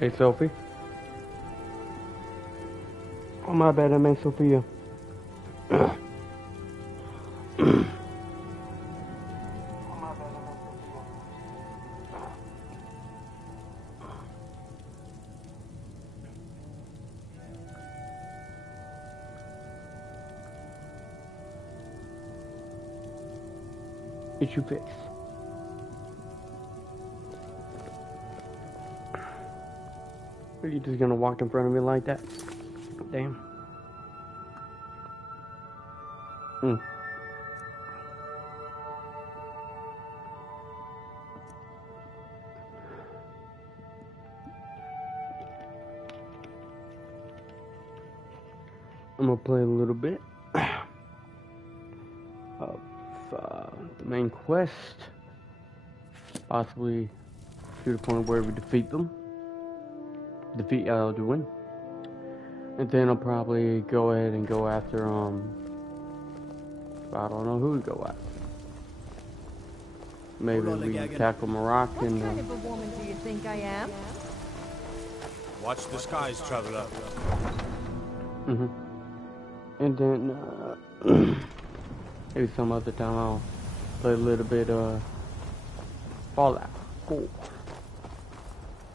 Hey, Sophie. Oh, my bad, I meant Sophia. Get you fixed. Are you just gonna walk in front of me like that? Damn. I'm gonna play a little bit of the main quest, possibly to the point where we defeat Alduin, and then I'll probably go ahead and go after I don't know who to go after. Maybe we tackle Marak and. What kind of a woman do you think I am? Watch the skies, traveler. And then maybe some other time I'll play a little bit Fallout 4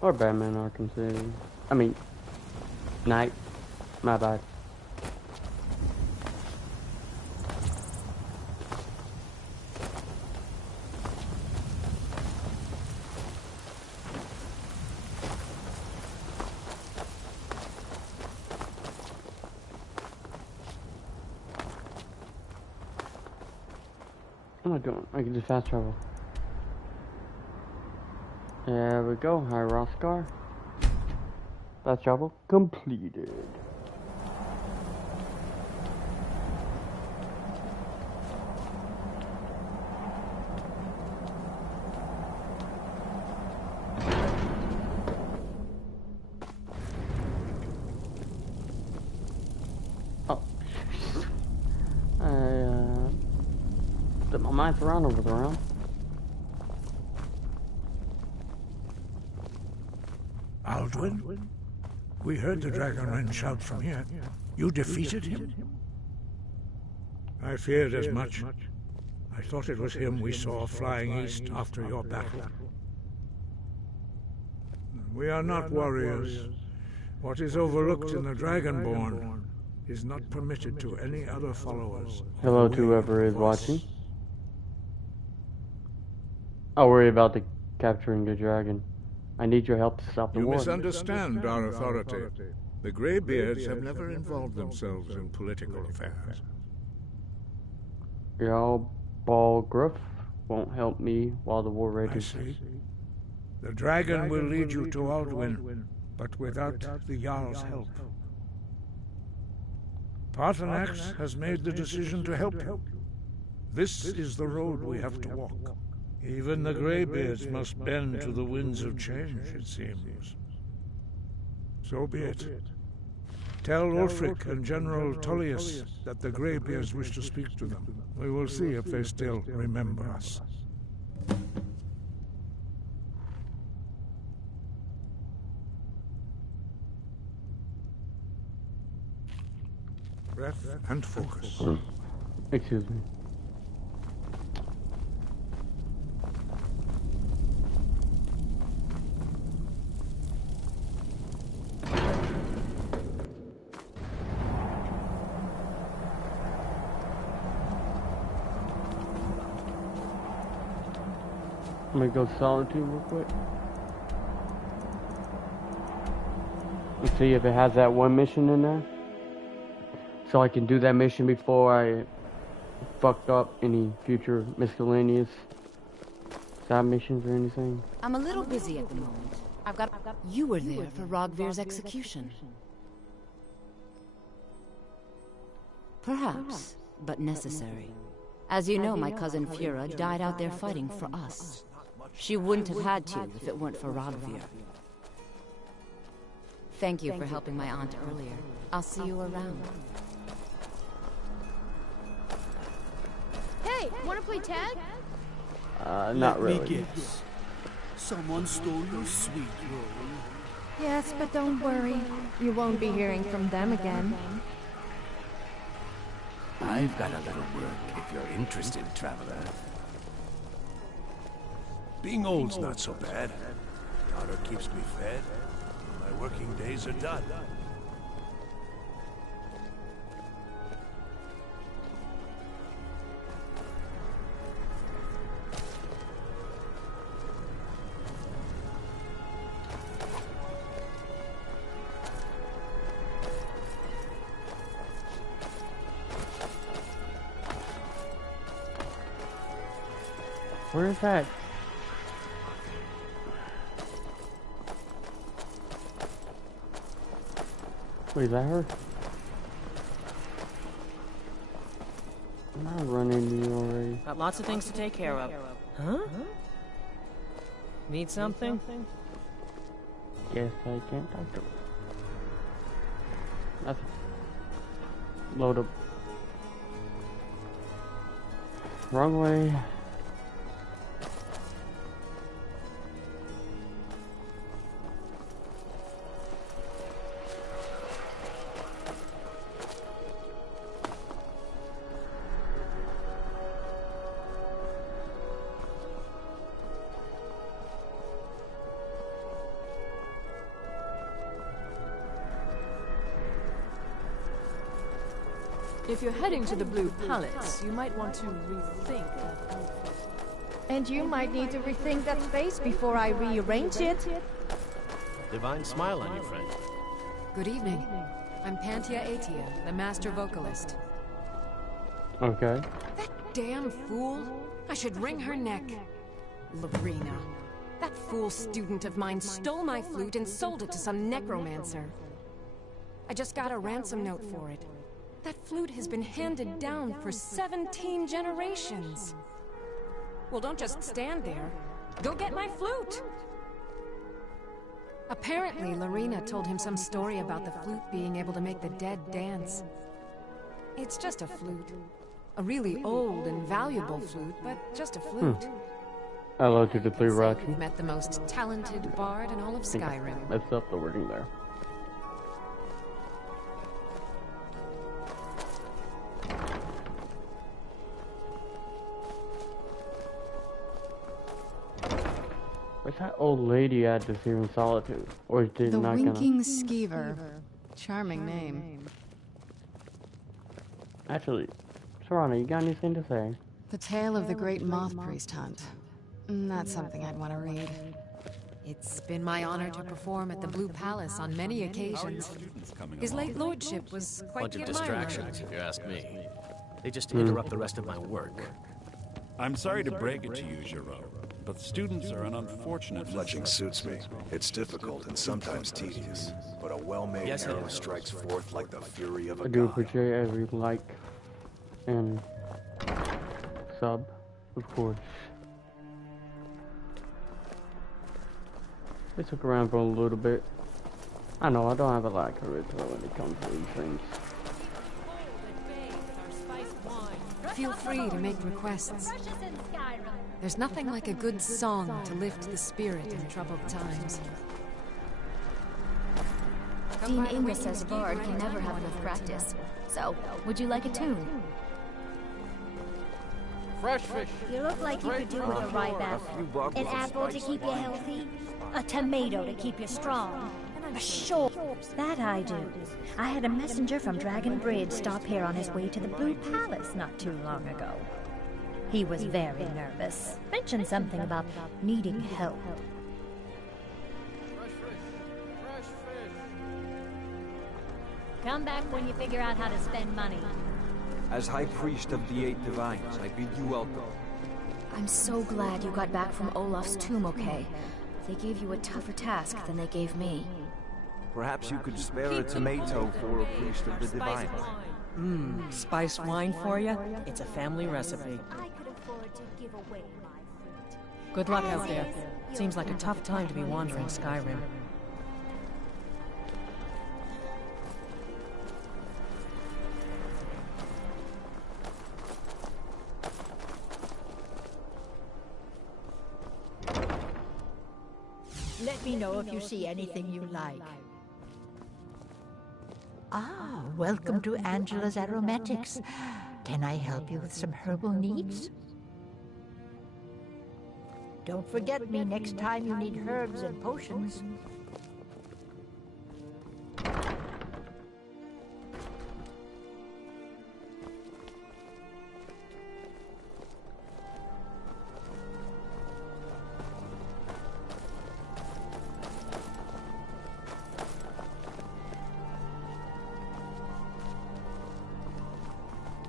or Batman Arkham City. I mean, Night. My bad. What am I doing? I can do fast travel. There we go. Hi, Roskar. Fast travel completed. My Toronto was around. Alduin? We heard the Dragonren shout from here. You defeated him? I feared as much. I thought it was him we saw flying east after your battle. We are not warriors. What is overlooked in the Dragonborn is not permitted to any other followers. Hello to whoever is watching. I'll worry about the capturing the dragon. I need your help to stop the war. You misunderstand our authority. The Greybeards have never involved themselves in political affairs. Jarl Balgruuf won't help me while the war rages. I see. The dragon will lead you to Alduin, but without the Jarl's help. Paarthurnax has made the decision to help you. This is the road we have to walk. Even the Greybeards must bend to the winds of change, it seems. So be it. Tell Ulfric and General Tullius that the Greybeards wish to speak to them. We will see if they still remember us. Breath and focus. Excuse me. I'm gonna go Solitude real quick. And see if it has that one mission in there. So I can do that mission before I fucked up any future miscellaneous side missions or anything. I'm a little busy at the moment. You were there for Rogvir's execution. Perhaps, but necessary. As you know, my cousin Fura died out there fighting for us. She wouldn't have had to if it weren't for Rogvir. Thank you for helping my aunt earlier. I'll see you around. Hey, wanna play tag? Not Let me really. guess. Someone stole your sweet roll. Yes, but don't worry. You won't be hearing from them again. I've got a little work if you're interested, traveler. Being old's not so bad. Daughter keeps me fed. My working days are done. Where is that? Wait, is that her? I'm not running into you already. Got lots of things to take care of. Huh? Need something? Guess I can't talk to her. Nothing. Load up. Wrong way. If you're heading to the Blue Palace, you might want to rethink that outfit. And you might need to rethink that face before I rearrange it. Divine smile on you, friend. Good evening. I'm Pantia Atia, the master vocalist. Okay. That damn fool! I should wring her neck. Lorena. That fool student of mine stole my flute and sold it to some necromancer. I just got a ransom note for it. That flute has been handed down for 17 generations. Well, don't just stand there. Go get my flute! Apparently, Lorena told him some story about the flute being able to make the dead dance. It's just a flute. A really old and valuable flute, but just a flute. Hello to the three Rachi. You've met the most talented bard in all of Skyrim. That's up the wording there. Where's that old lady at that's here in Solitude? Or is it The not Winking Skeever. Charming name. Actually, Serana, you got anything to say? The tale of the great moth priest hunt. That's something I'd want to read. It's been my honor to perform at the Blue Palace on many occasions. His late lordship was quite Bunch the of admirer. distractions, if you ask me. They just interrupt the rest of my work. I'm sorry to break it to you, Giraud, but students are an unfortunate... Fletching suits me. It's difficult and sometimes tedious, but a well-made Yes, it arrow is. strikes forth like the fury of a I do god. appreciate every like and sub, of course. We took around for a little bit. I know I don't have a lot of charisma when it comes to these things. Feel free to make requests. There's nothing like a good song to lift the spirit in troubled times. Dean Inga says Bard can never have enough practice. So, would you like a tune? Fresh fish. You look like you could do with a rye bath. An apple to keep you healthy, a tomato to keep you strong. Sure, that I do. I had a messenger from Dragon Bridge stop here on his way to the Blue Palace not too long ago. He was very nervous. Mentioned something about needing help. Come back when you figure out how to spend money. As High Priest of the Eight Divines, I bid you welcome. I'm so glad you got back from Olaf's tomb okay. They gave you a tougher task than they gave me. Perhaps you could spare a tomato for a priest of the divines. Spiced wine for you? It's a family recipe. I could afford to give away my fruit. Good luck out there. Seems like a tough time to be wandering Skyrim. let me know if you see anything you like. Ah, welcome to Angela's Aromatics. Can I help you with some herbal needs? Don't forget me next time you need herbs and potions.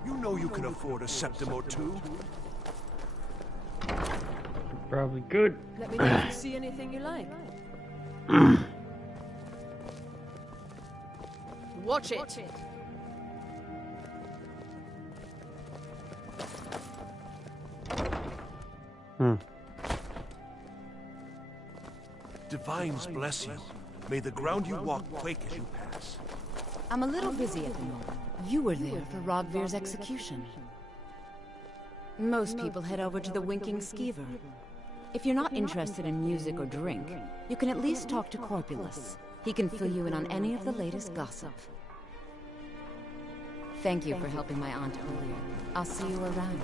You know you can afford a septim or two. Probably good. Let me know if you see anything you like. Watch it. Divines bless you. May the ground you walk quake as you pass. I'm a little busy at the moment. You were there for Rodvir's execution. Most people head over to the Winking Skeever. If you're not interested in music or drink, you can at least talk to Corpulus. He can fill you in on any of the latest gossip. Thank you for helping my aunt earlier. I'll see you around.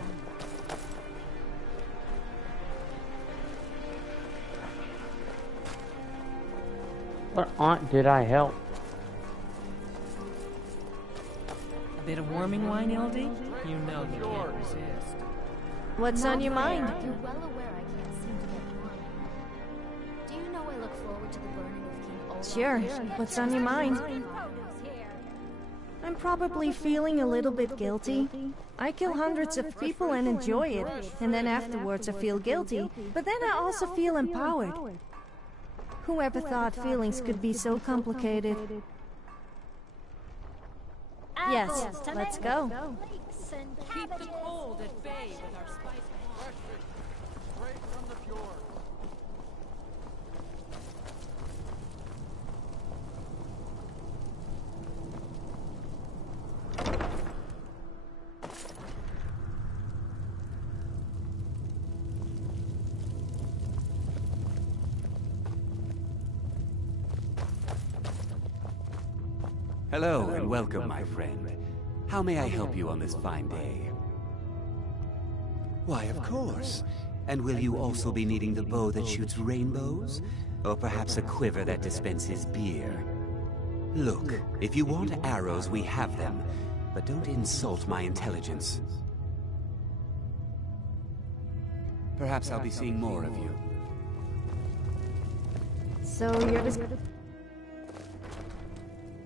What aunt did I help? A bit of warming wine, LD? You know you can't resist. What's on your mind? You're well aware I can't seem to get warm. Do you know I look forward to the burning of King Olaf? Sure. What's on your mind? I'm probably feeling a little bit guilty. I kill hundreds of people and enjoy it, and then afterwards I feel guilty, but then I also feel empowered. Whoever thought feelings could be so complicated? Yes, let's go. Keep the cold at bay with our spice. Straight from the fjord. Hello and welcome, my friend. How may I help you on this fine day? Why, of course. And will you also be needing the bow that shoots rainbows? Or perhaps a quiver that dispenses beer? Look, if you want arrows, we have them. But don't insult my intelligence. Perhaps I'll be seeing more of you. So you're just...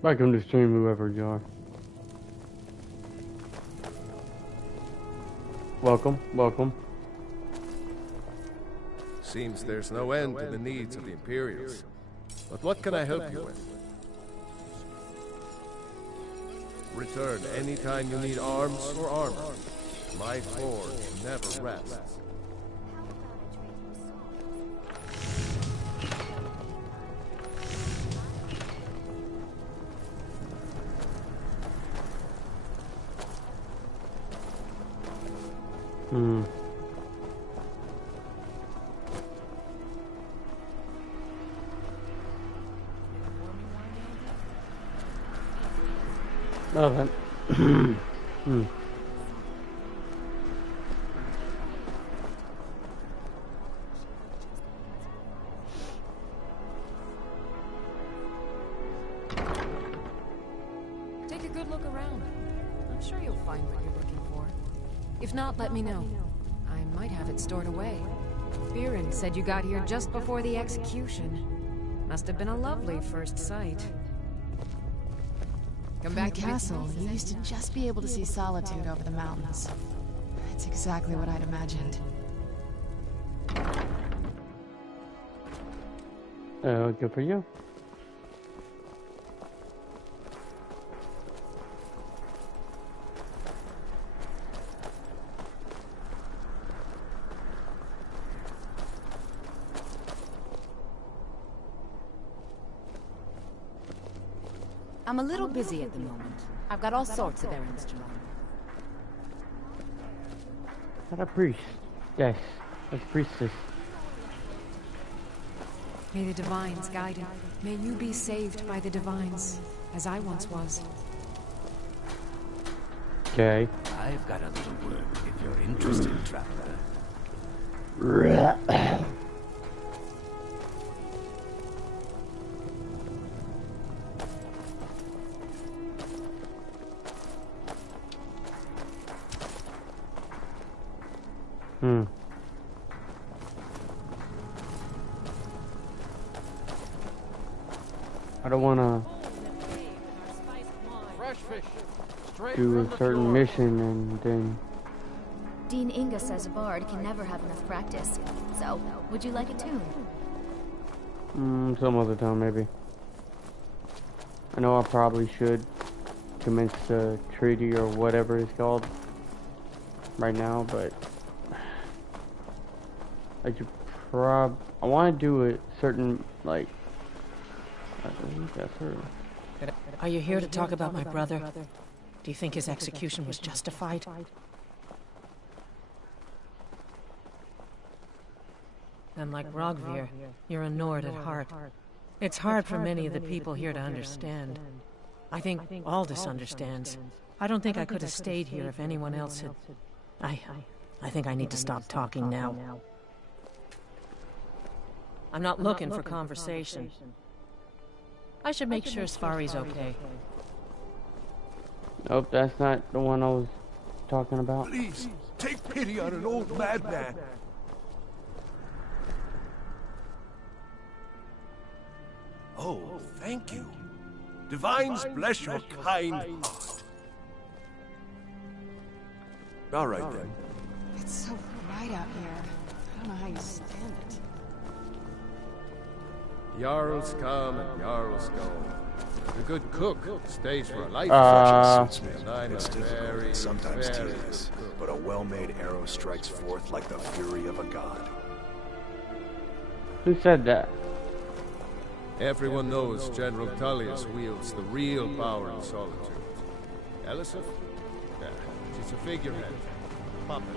Welcome to stream, whoever you are. Welcome, welcome. Seems there's no end to the needs of the Imperials. But what can I help you with? Return anytime you need arms or armor. My forge never rests. Nothing. Take a good look around. I'm sure you'll find what you're looking for. If not, let me know. I might have it stored away. Biren said you got here just before the execution. Must have been a lovely first sight. Come From back the to me. castle, you used to just be able to see Solitude over the mountains. It's exactly what I'd imagined. Good for you. I'm a little busy at the moment. I've got all sorts of errands to run. Not a priest. Yes, a priestess. May the Divines guide you. May you be saved by the Divines, as I once was. Okay. I've got a little work if you're interested, traveler. I don't want to do a certain mission and then... Dean Inga says a bard can never have enough practice. So, would you like a tune? Some other time, maybe. I know I probably should commence the treaty or whatever it's called right now, but I should I want to do a certain, like... I think that's her. Are you here to talk about my brother? Do you think his execution was justified? And like Rogvir, you're a Nord at heart. It's hard for many of the people here to understand. I think Aldous understands. I don't think I could have stayed here if anyone else had... I think I need to stop talking now. I'm not looking for conversation. I should make sure Sfari's okay. Nope, that's not the one I was talking about. Please, take pity on an old madman. Oh, thank you. Divines bless your kind heart. All right, then. It's so bright out here. I don't know how you stand it. Jarls come and Jarls go. A good cook stays for a life. Suits me. I'm It's a difficult, very, sometimes very tedious, good cook. but a well-made arrow strikes forth like the fury of a god. Who said that? Everyone knows General Tullius wields the real power in Solitude. Elisif? Yeah, she's a figurehead. Puppet.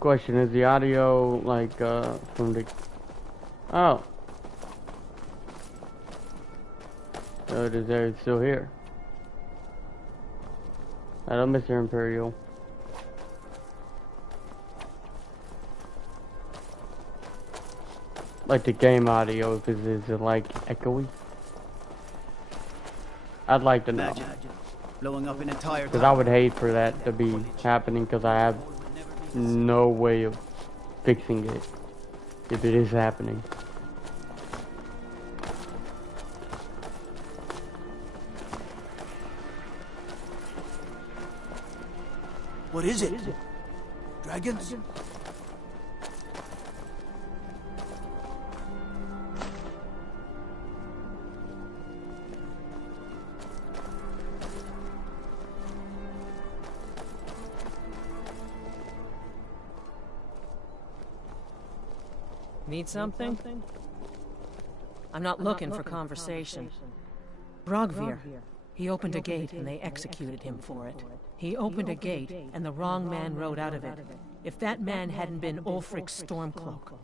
Question, is the audio like from the... Oh. So it is there, it's still here. Hello, Mr. Imperial. Like the game audio, if is it like echoey? I'd like to know. Blowing up an entire Because I would hate for that to be happening, because I have no way of fixing it if it is happening. What is it? Dragons? Need something? I'm not looking for conversation. Rogvir. He opened a gate and they executed him for it. He opened a gate and the wrong man rode out of it. If that man hadn't been Ulfric's Stormcloak.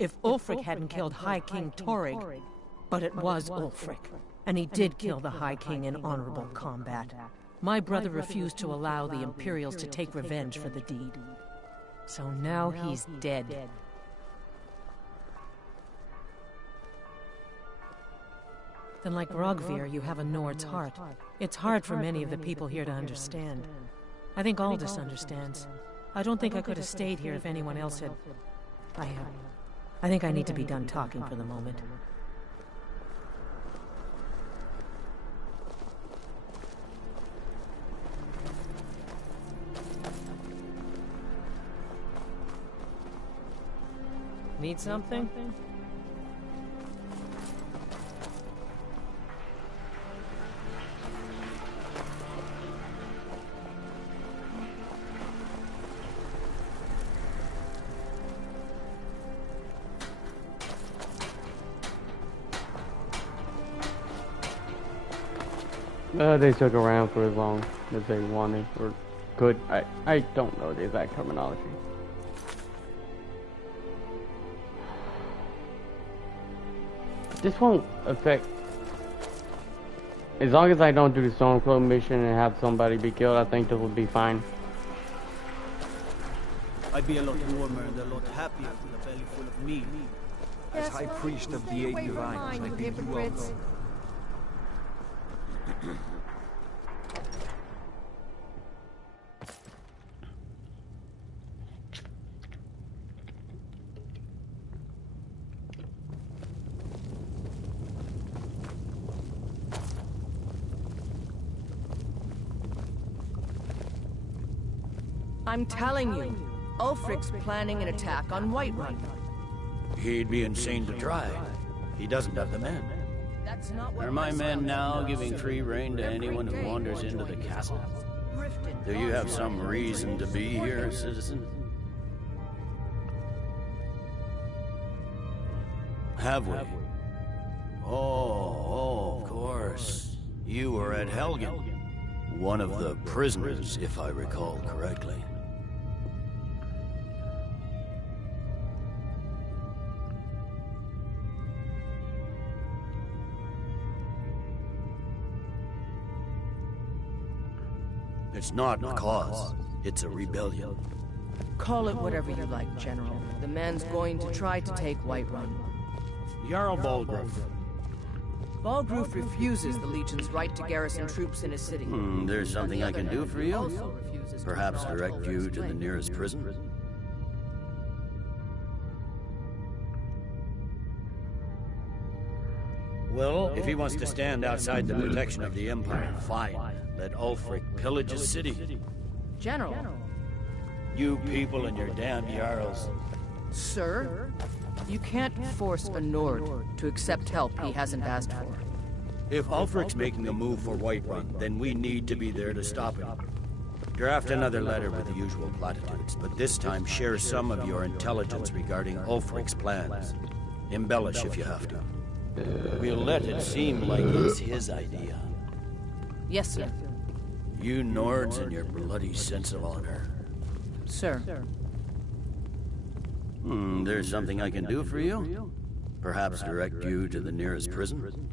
If Ulfric hadn't killed High King Torrig. But it was Ulfric. And he did kill the High King in honorable combat. My brother refused to allow the Imperials to take revenge for the deed. So now he's dead. Then like Rogvir, you have a Nord's heart. It's hard for many of the people here to understand. I think Aldous understands. I don't think I could have stayed here if anyone else had... I think I need to be done talking for the moment. Need something? They took around for as long as they wanted or could. I don't know the exact terminology. This won't affect. As long as I don't do the Stormcloak mission and have somebody be killed, I think this will be fine. I'd be a lot warmer and a lot happier with a belly full of meat. As High Priest of the Eight Divines, I bid you welcome. I'm telling you, Ulfric's planning an attack on Whiterun. He'd be insane to try. He doesn't have the men. That's not what Are my men now giving free rein to anyone who wanders into the castle? Do you have some reason to be here, citizen? Have we? Oh, of course. You were at Helgen. One of the prisoners, if I recall correctly. It's not a cause. It's a rebellion. Call it whatever you like, General. The man's going to try to take Whiterun. Jarl Balgruuf. Balgruuf refuses the Legion's right to garrison troops in his city. There's something I can do for you? Perhaps direct you to the nearest prison? Well, if he wants to stand outside the protection of the Empire, fine. Let Ulfric pillage his city. General. You people and your damn Jarls. Sir, you can't force a Nord to accept help he hasn't asked for. If Ulfric's making a move for Whiterun, then we need to be there to stop him. Draft another letter with the usual platitudes, but this time share some of your intelligence regarding Ulfric's plans. Embellish if you have to. We'll let it seem like it's his idea. Yes, sir. You Nords and your bloody sense of honor. Sir. There's something I can do for you? Perhaps direct you to the nearest prison?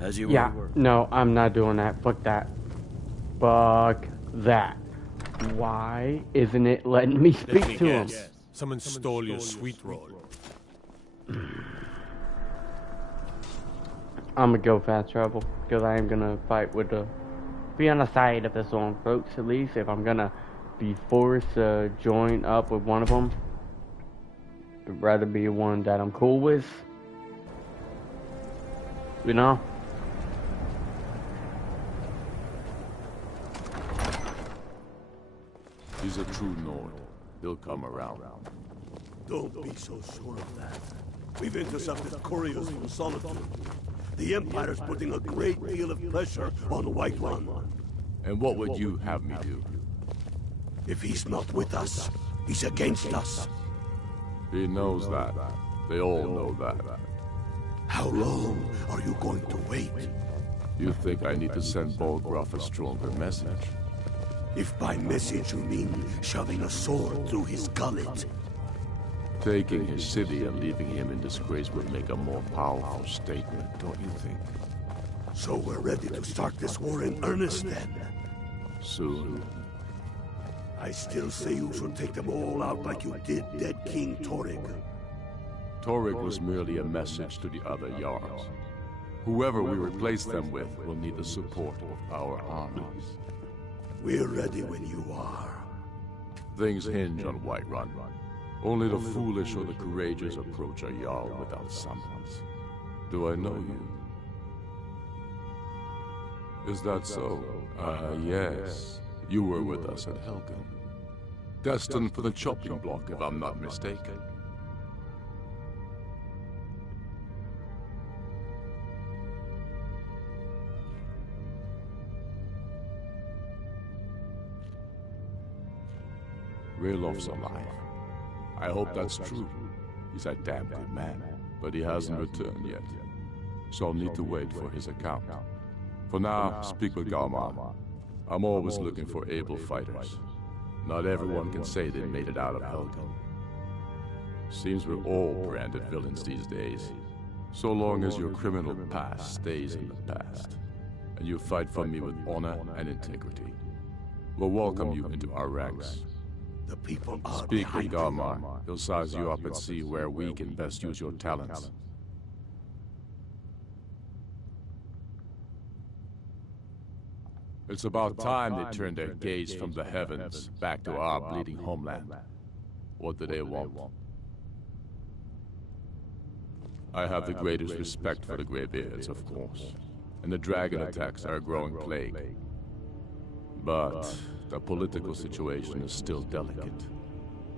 As you were. No, I'm not doing that. Fuck that. Fuck that. Why isn't it letting me speak to him? Someone stole your sweet roll. I'm gonna go fast travel because I am gonna fight with the be on the side of the Stormcloaks at least. If I'm gonna be forced to join up with one of them, I'd rather be one that I'm cool with. You know. He's a true Nord. He'll come around. Don't be so sure of that. We've intercepted couriers from Solitude. The Empire's putting a great deal of pressure on Whiterun. And what would you have me do? If he's not with us, he's against us. He knows that. They all know that. How long are you going to wait? You think I need to send Balgruuf a stronger message? If by message you mean shoving a sword through his gullet. Taking his city and leaving him in disgrace would make a more powerful statement, don't you think? So we're ready to start this war in earnest then? Soon. I still say you should take them all out like you did dead King Torrig. Torrig was merely a message to the other Jarls. Whoever we replace them with will need the support of our armies. We're ready when you are. Things hinge on Whiterun. Only the foolish or the courageous approach a Jarl without summons. Do I know you? Is that so? Yes. You were with us at Helgen. Destined for the chopping block, if I'm not mistaken. Raylof's alive. I hope that's true. He's a damn good man, but he hasn't returned yet. So I'll need to wait for his account. For now, speak with Galman. I'm always looking for able fighters. Not everyone can say they made it out of Helgen. Seems we're all branded villains these days. So long as your criminal past stays in the past, and you fight for me with honor and integrity, we'll welcome you into our ranks. The people are Speak with Galman. He'll size you up and see where we can best use your talents. It's about time they turned their gaze from the heavens back to our bleeding homeland. What do they want? I have the greatest respect for the Greybeards, of course, and the dragon attacks are a growing plague. But the political situation is still delicate.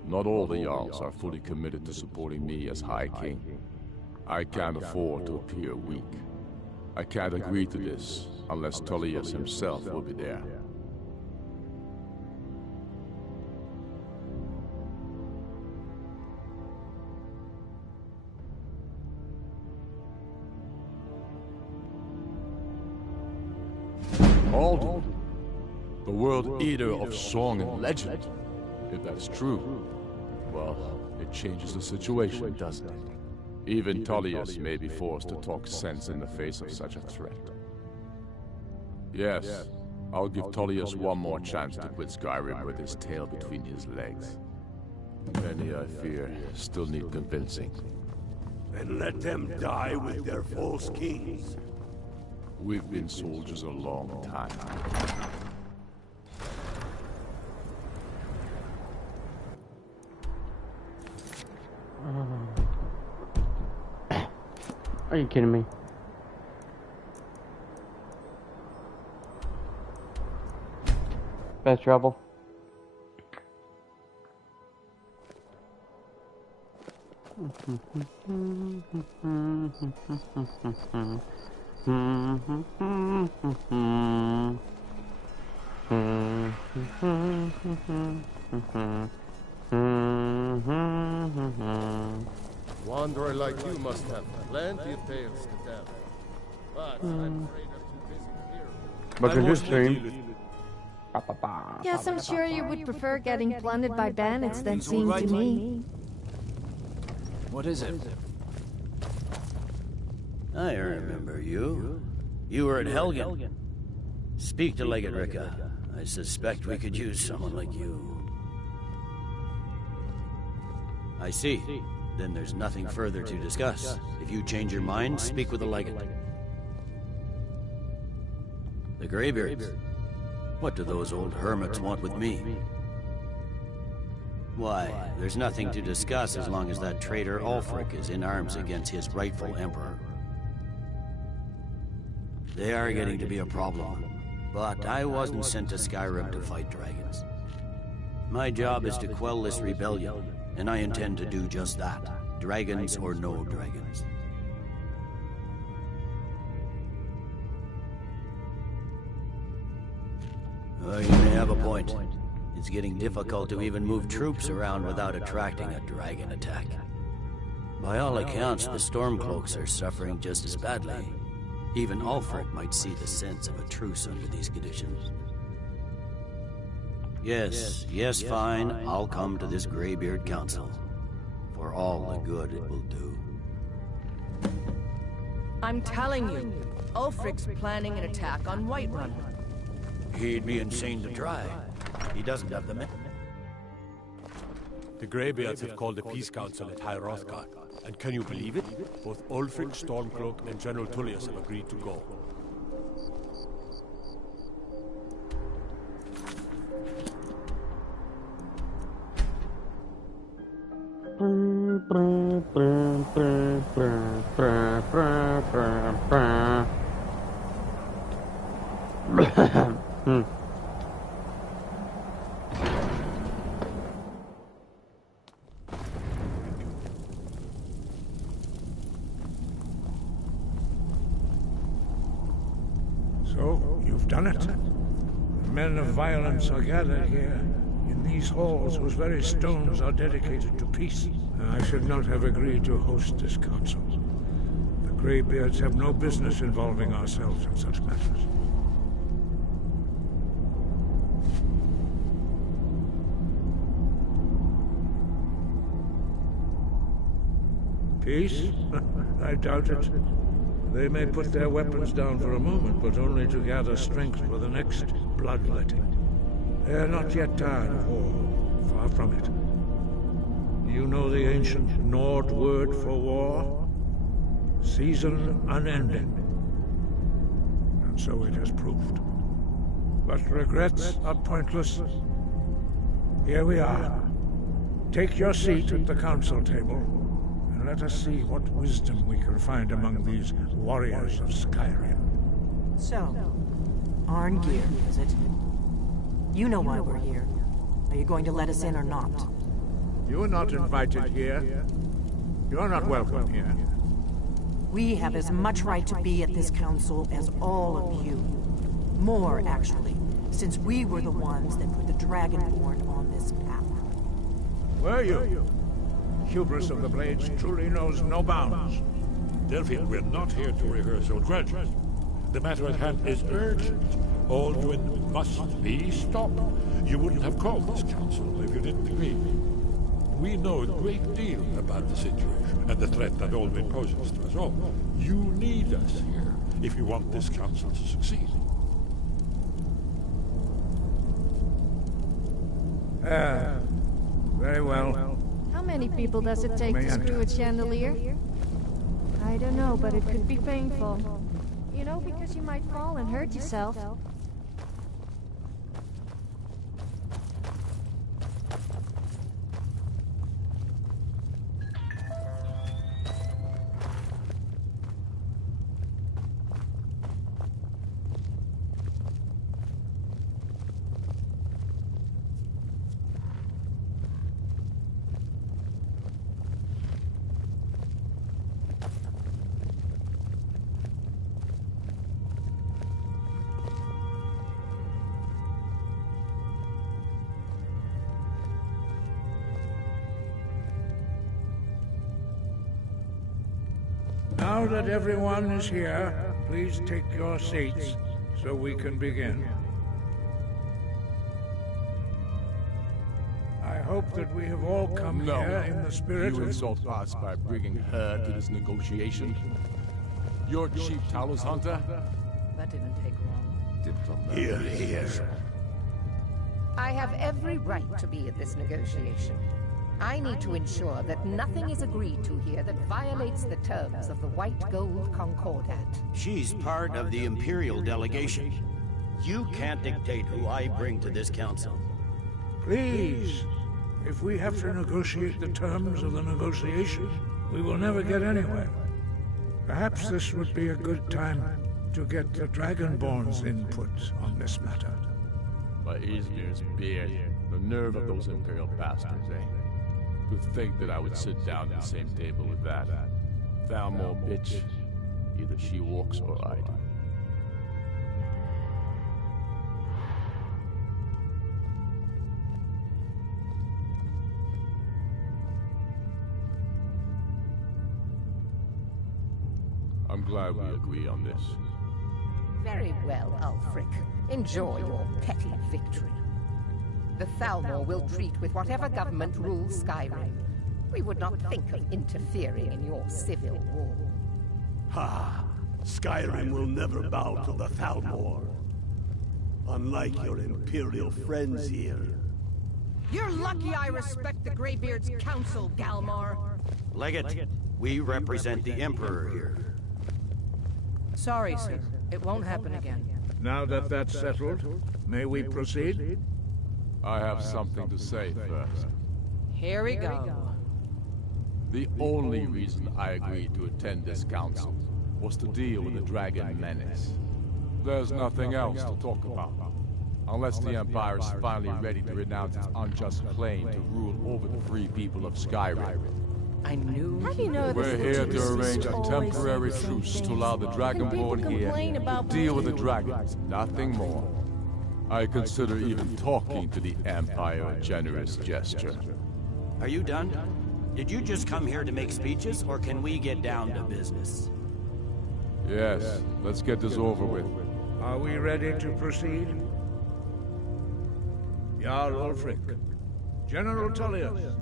Not all the Jarls are fully committed to supporting me as High King. I can't afford to appear weak. I can't agree to this unless Tullius himself will be there. Alden, the world eater of song and legend. If that's true, well, it changes the situation, doesn't it? Even Tullius may be forced to talk sense in the face of such a threat. Yes, I'll give Tullius one more chance to quit Skyrim with his tail between his legs. Many, I fear, still need convincing. And let them die with their false kings. We've been soldiers a long time. Are you kidding me? Best trouble. Wanderer like you must have plenty of tales to tell. But I'm afraid I'm too busy here. But in this stream. Yes, I'm sure you would prefer getting plundered by bandits than seeing to me. What is it? I remember you. You were at Helgen. Speak to Legate Ricka. I suspect we could use someone like you. I see. Then there's nothing further to discuss. If you change your mind, speak with the Legate. The Greybeards. What do those old hermits want with me? Why, there's nothing to discuss as long as that traitor Ulfric is in arms against his rightful emperor. They are getting to be a problem, but I wasn't sent to Skyrim to fight dragons. My job is to quell this rebellion, and I intend to do just that, dragons or no dragons. You may have a point. It's getting difficult to even move troops around without attracting a dragon attack. By all accounts, the Stormcloaks are suffering just as badly. Even Ulfric might see the sense of a truce under these conditions. Yes, fine. I'll come to this Greybeard Council. For all the good it will do. I'm telling you, Ulfric's planning an attack on Whiterun. He'd be insane to try. He doesn't have the men. The Greybeards have called a peace council at High Hrothgar. And can you believe it? Both Ulfric, Stormcloak, and General Tullius have agreed to go. So, you've done it. Men of violence are gathered here, in these halls whose very stones are dedicated to peace. I should not have agreed to host this council. The Greybeards have no business involving ourselves in such matters. Peace? I doubt it. They may put their weapons down for a moment, but only to gather strength for the next bloodletting. They are not yet tired of war. Far from it. You know the ancient Nord word for war? Season unending. And so it has proved. But regrets are pointless. Here we are. Take your seat at the council table, and let us see what wisdom we can find among these warriors of Skyrim. So, Arngeir, is it? You know why we're here. Are you going to let us in or not? You are not invited here. You are not welcome here. We have as much right to be at this council as all of you. More, actually, since we were the ones that put the Dragonborn on this path. Were you? Hubris of the Blades truly knows no bounds. Delphine, we're not here to rehearse old grudges. The matter at hand is urgent. Alduin must be stopped. You wouldn't have called this council if you didn't agree. We know a great deal about the situation and the threat that Alduin poses to us all. You need us here if you want this council to succeed. Very well. How many people does it take to screw a chandelier? I don't know, but it could be painful. You know, because you might fall and hurt yourself. Now that everyone is here, please take your seats so we can begin. I hope that we have all come here in the spirit You of... insult us by bringing her to this negotiation? You're cheap Talos hunter? That didn't take long. Here. I have every right to be at this negotiation. I need to ensure that nothing is agreed to here that violates the terms of the White Gold Concordat. She's part of the Imperial delegation. You can't dictate who I bring to this council. Please, if we have to negotiate the terms of the negotiation, we will never get anywhere. Perhaps this would be a good time to get the Dragonborn's input on this matter. My Izmir's beard. The nerve of those Imperial bastards, eh? To think that I would sit down at the same table with that. Thalmor bitch. Either she walks or I do. I'm glad we agree on this. Very well, Ulfric. Enjoy your petty victory. The Thalmor will treat with whatever government rules Skyrim. We would not think of interfering in your civil war. Ha! Skyrim will never bow to the Thalmor. Unlike your Imperial friends here. You're lucky I respect the Greybeard's council, Galmar. Legate, we represent the Emperor here. Sorry, sir. It won't happen again. Now that that's settled, may we proceed? I have something to say first. Here we go. The only reason I agreed to attend this council was to deal with the Dragon Menace. There's nothing else to talk about. Unless the Empire is finally ready to renounce its unjust claim to rule over the free people of Skyrim. I knew. How do you know We're here to arrange a temporary truce to allow the Dragonborn here to deal with the dragons. Nothing more. I consider even talking to the Empire a generous gesture. Are you done? Did you just come here to make speeches, or can we get down to business? Yes, let's get this over with. Are we ready to proceed? Jarl Ulfric, General Tullius,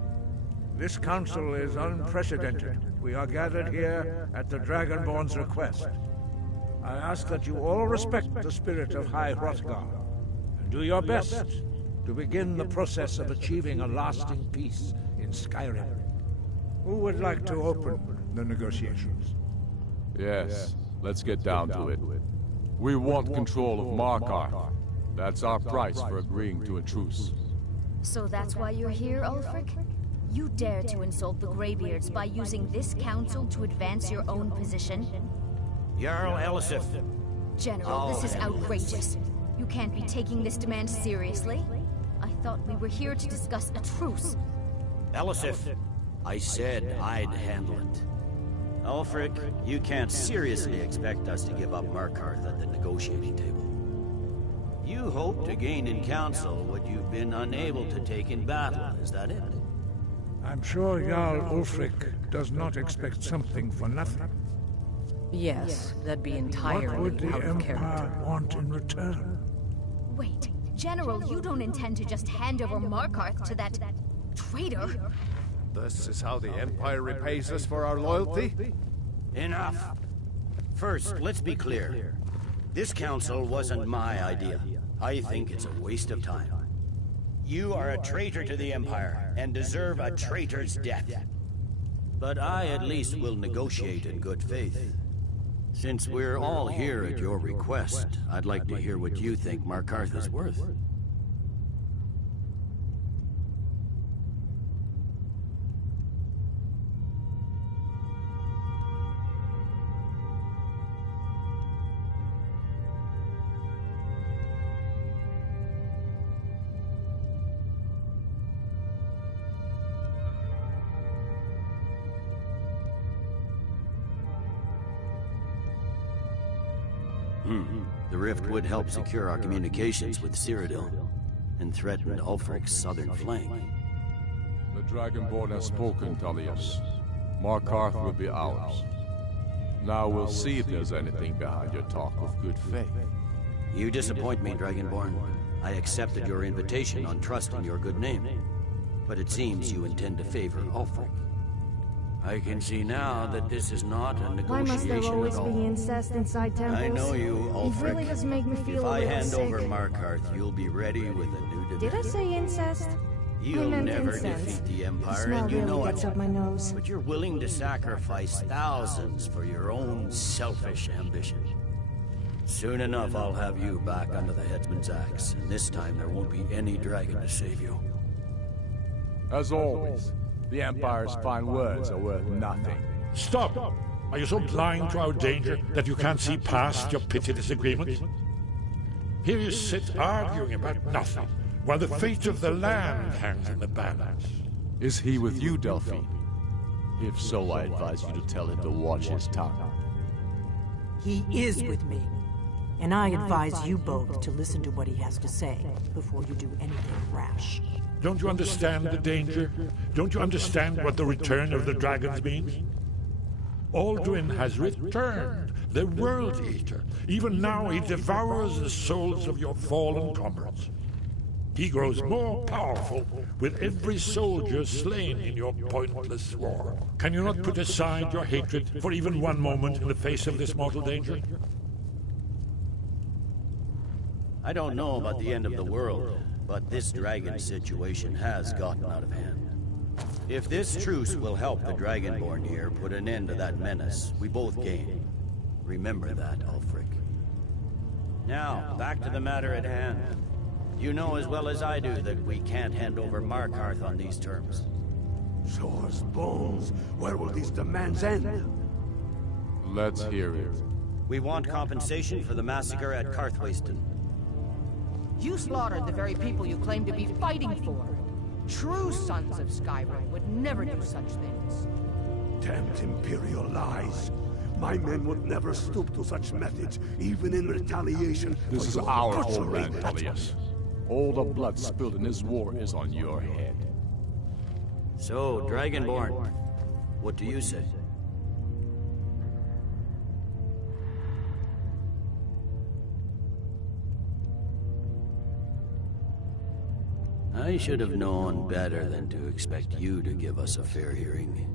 this council is unprecedented. We are gathered here at the Dragonborn's request. I ask that you all respect the spirit of High Hrothgar, and do your best to begin the process of achieving a lasting peace in Skyrim. Who would like to open the negotiations? Yes, let's get down to it. We want control of Markarth. That's our price for agreeing to a truce. So that's why you're here, Ulfric? You dare to insult the Greybeards by using this council to advance your own position? Jarl Elisif. General, this is outrageous. You can't be taking this demand seriously. I thought we were here to discuss a truce. Elisif, I said I'd handle it. Ulfric, you can't seriously expect us to give up Markarth at the negotiating table. You hope to gain in council what you've been unable to take in battle, is that it? I'm sure Jarl Ulfric does not expect something for nothing. Yes, that'd be entirely What would the out of Empire character. want in return? Wait, General, you don't intend to just hand over Markarth to that traitor? This is how the Empire repays us for our loyalty? Enough. First, let's be clear. This council wasn't my idea. I think it's a waste of time. You are a traitor to the Empire, and deserve a traitor's death. But I at least will negotiate in good faith. Since we're all here at your request, I'd like to hear what you think Markarth is worth. The rift would help secure our communications with Cyrodiil, and threatened Ulfric's southern flank. The Dragonborn has spoken, Tullius. Markarth will be ours. Now we'll see if there's anything behind your talk of good faith. You disappoint me, Dragonborn. I accepted your invitation on trust in your good name. But it seems you intend to favor Ulfric. I can see now that this is not a negotiation Why must there always at all. be incest inside temples? I know you, Ulfric. It really does make me feel if a I little hand sick. over Markarth, you'll be ready with a new demand. Did I say incest? You'll I meant never incense. defeat the The Empire, smell and you really know gets it. up my nose. But you're willing to sacrifice thousands for your own selfish ambition. Soon enough, I'll have you back under the headsman's axe, and this time there won't be any dragon to save you. As always, the Empire's fine words are worth nothing. Stop! Are you so blind to our danger that you can't see past your petty disagreements? Here you sit arguing about nothing, while the fate of the land hangs in the balance. Is he with you, Delphine? If so, I advise you to tell him to watch his tongue. He is with me. And I advise you both to listen to what he has to say before you do anything rash. Don't you understand the danger? Don't you understand what the return of the dragons means? Alduin has returned, the World Eater. Even now he devours the souls of your fallen comrades. He grows more powerful with every soldier slain in your pointless war. Can you not put aside your hatred for even one moment in the face of this mortal danger? I don't know about the end of the world, but this dragon situation has gotten out of hand. If this truce will help the Dragonborn here put an end to that menace, we both gain. Remember that, Ulfric. Now, back to the matter at hand. You know as well as I do that we can't hand over Markarth on these terms. Swords, bones, where will these demands end? Let's hear it. We want compensation for the massacre at Karthwasten. You slaughtered the very people you claim to be fighting for. True sons of Skyrim would never do such things. Damned Imperial lies. My men would never stoop to such methods, even in retaliation. This is for your our butchery. homeland, Tullius. All the blood spilled in this war is on your head. So, Dragonborn, what do you say? I should have known better than to expect you to give us a fair hearing.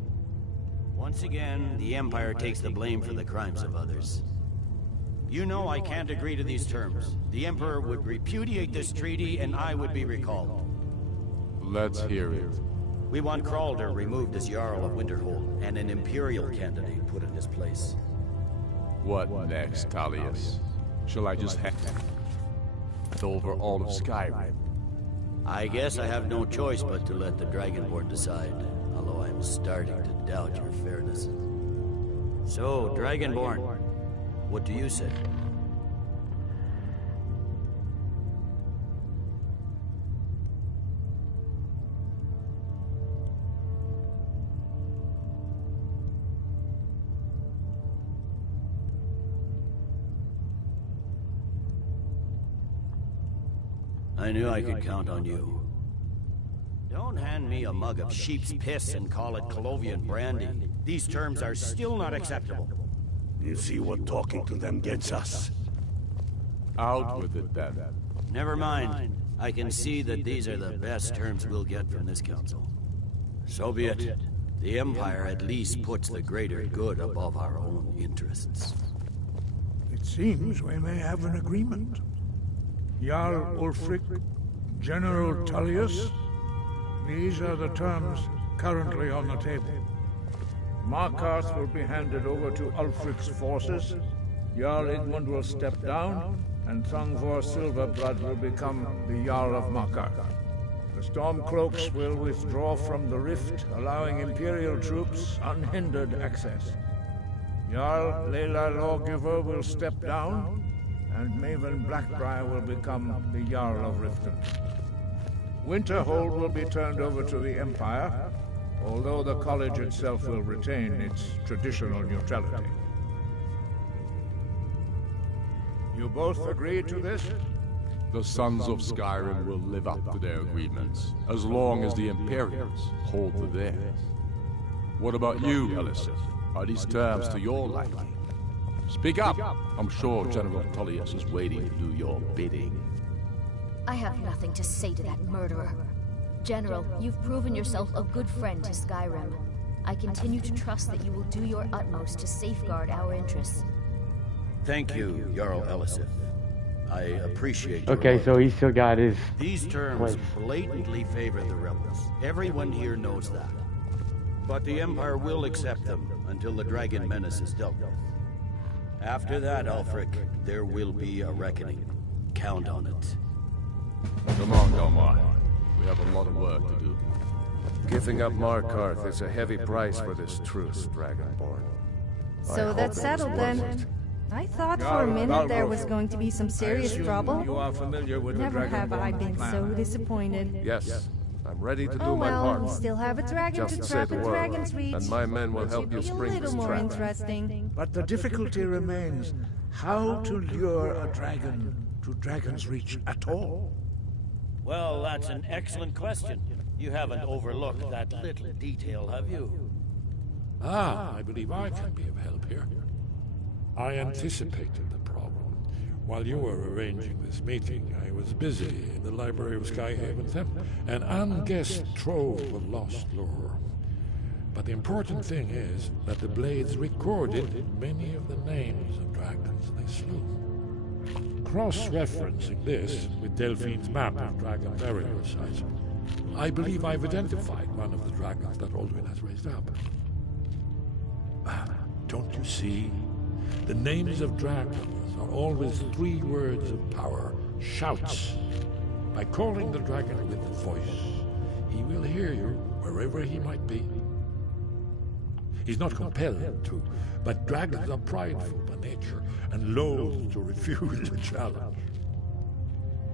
Once again, the Empire takes the blame for the crimes of others. You know I can't agree to these terms. The Emperor would repudiate this treaty and I would be recalled. Let's hear it. We want Kralder removed as Jarl of Winterhold and an Imperial candidate put in his place. What next, Tullius? Shall I just hand over all of Skyrim? I guess I have no choice but to let the Dragonborn decide, although I'm starting to doubt your fairness. So, Dragonborn, what do you say? I knew I could count on you. Don't hand me a mug of sheep's piss and call it Colovian brandy. These terms are still not acceptable. You see what talking to them gets us? Out with it, then. Never mind. I can see that these are the best terms we'll get from this council. So be it. The Empire at least puts the greater good above our own interests. It seems we may have an agreement. Jarl Ulfric, General Tullius, these are the terms currently on the table. Markarth will be handed over to Ulfric's forces, Jarl Igmund will step down, and Thongvor Silverblood will become the Jarl of Markarth. The Stormcloaks will withdraw from the rift, allowing Imperial troops unhindered access. Jarl Layla Lawgiver will step down, and Maven Blackbriar will become the Jarl of Riften. Winterhold will be turned over to the Empire, although the college itself will retain its traditional neutrality. You both agree to this? The Sons of Skyrim will live up to their agreements, as long as the Imperials hold to theirs. What about you, Elisif? Are these terms to your liking? Speak up! I'm sure General Tullius is waiting to do your bidding. I have nothing to say to that murderer. General, you've proven yourself a good friend to Skyrim. I continue to trust that you will do your utmost to safeguard our interests. Thank you, Jarl Elisif. I appreciate your Okay, loyalty. so he still got his These terms place. blatantly favor the rebels. Everyone here knows that. But the Empire will accept them until the Dragon Menace is dealt with. After that, Ulfric, there will be a reckoning. Count on it. Come on, Galmar. We have a lot of work to do. Giving up Markarth is a heavy price for this truce, Dragonborn. So that's settled then. I thought for a minute there was going to be some serious trouble. You are familiar with Never the have I Dragonborn been plan. so disappointed. Yes, I'm ready to do Oh my well, part. we still have a dragon Just to say trap the at word, Dragon's Reach. and my men will Which help would you be spring a little this more trap. interesting. But the difficulty remains how to lure a dragon to Dragon's Reach at all. Well, that's an excellent question. You haven't overlooked that little detail, have you? I believe I can be of help here. I anticipated the problem. While you were arranging this meeting, I was busy in the library of Skyhaven Temple, an unguessed trove of lost lore. But the important thing is that the Blades recorded many of the names of dragons they slew. Cross-referencing this with Delphine's map of dragon burial sites, I believe I've identified one of the dragons that Alduin has raised up. Don't you see? The names of dragons are always 3 words of power, shouts. By calling the dragon with the voice, he will hear you wherever he might be. He's not compelled to, but dragons are prideful by nature and loath to refuse a challenge.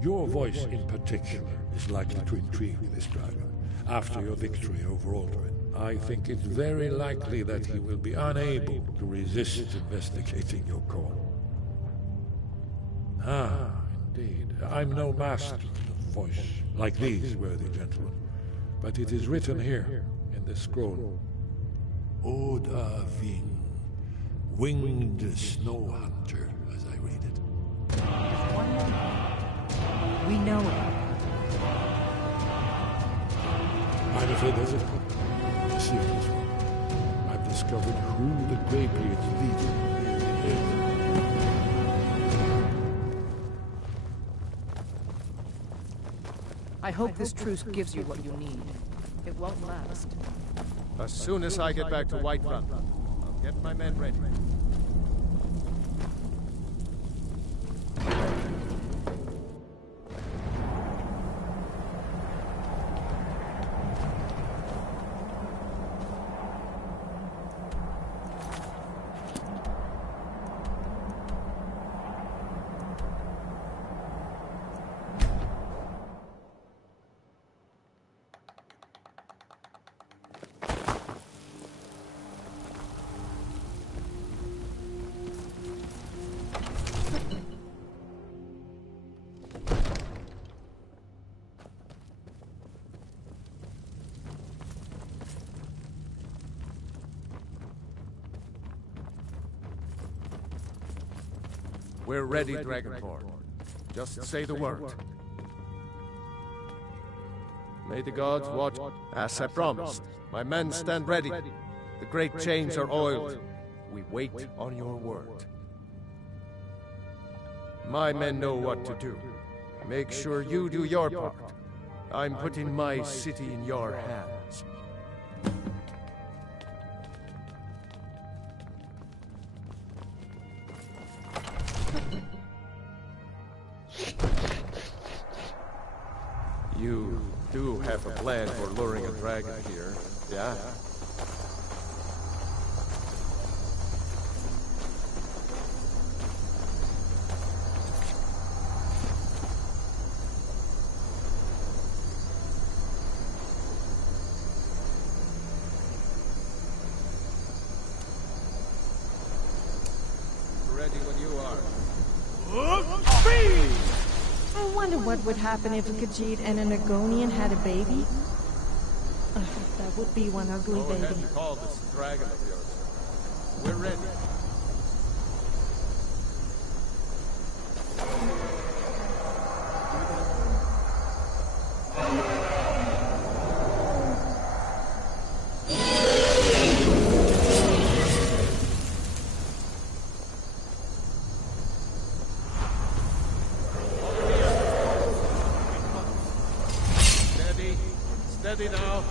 Your voice in particular is likely to intrigue this dragon after your victory over Alduin. I think it's very likely that he will be unable to resist investigating your call. Ah, indeed. I'm no master of voice, like these worthy gentlemen, but it is written here in the scroll. Oda Ving, winged snow hunter, as I read it. We know it. I'm afraid there's a serious one. I've discovered who the Greybeard's leader is. I hope this truce gives you what you need. It won't last. As soon as I get back to Whiterun, I'll get my men ready. We're ready, Dragonborn. Just say the word. May the gods watch. As I promised, my men stand ready. The great chains are oiled. We wait on your word. My men know what to do. Make sure you do your part. I'm putting my city in your hands. You do have a plan for luring a dragon here, yeah? Ready when you are. I wonder what would happen if a Khajiit and an Argonian had a baby. That would be one ugly Go baby. ahead and call this dragon of yours. We're ready. Steady now.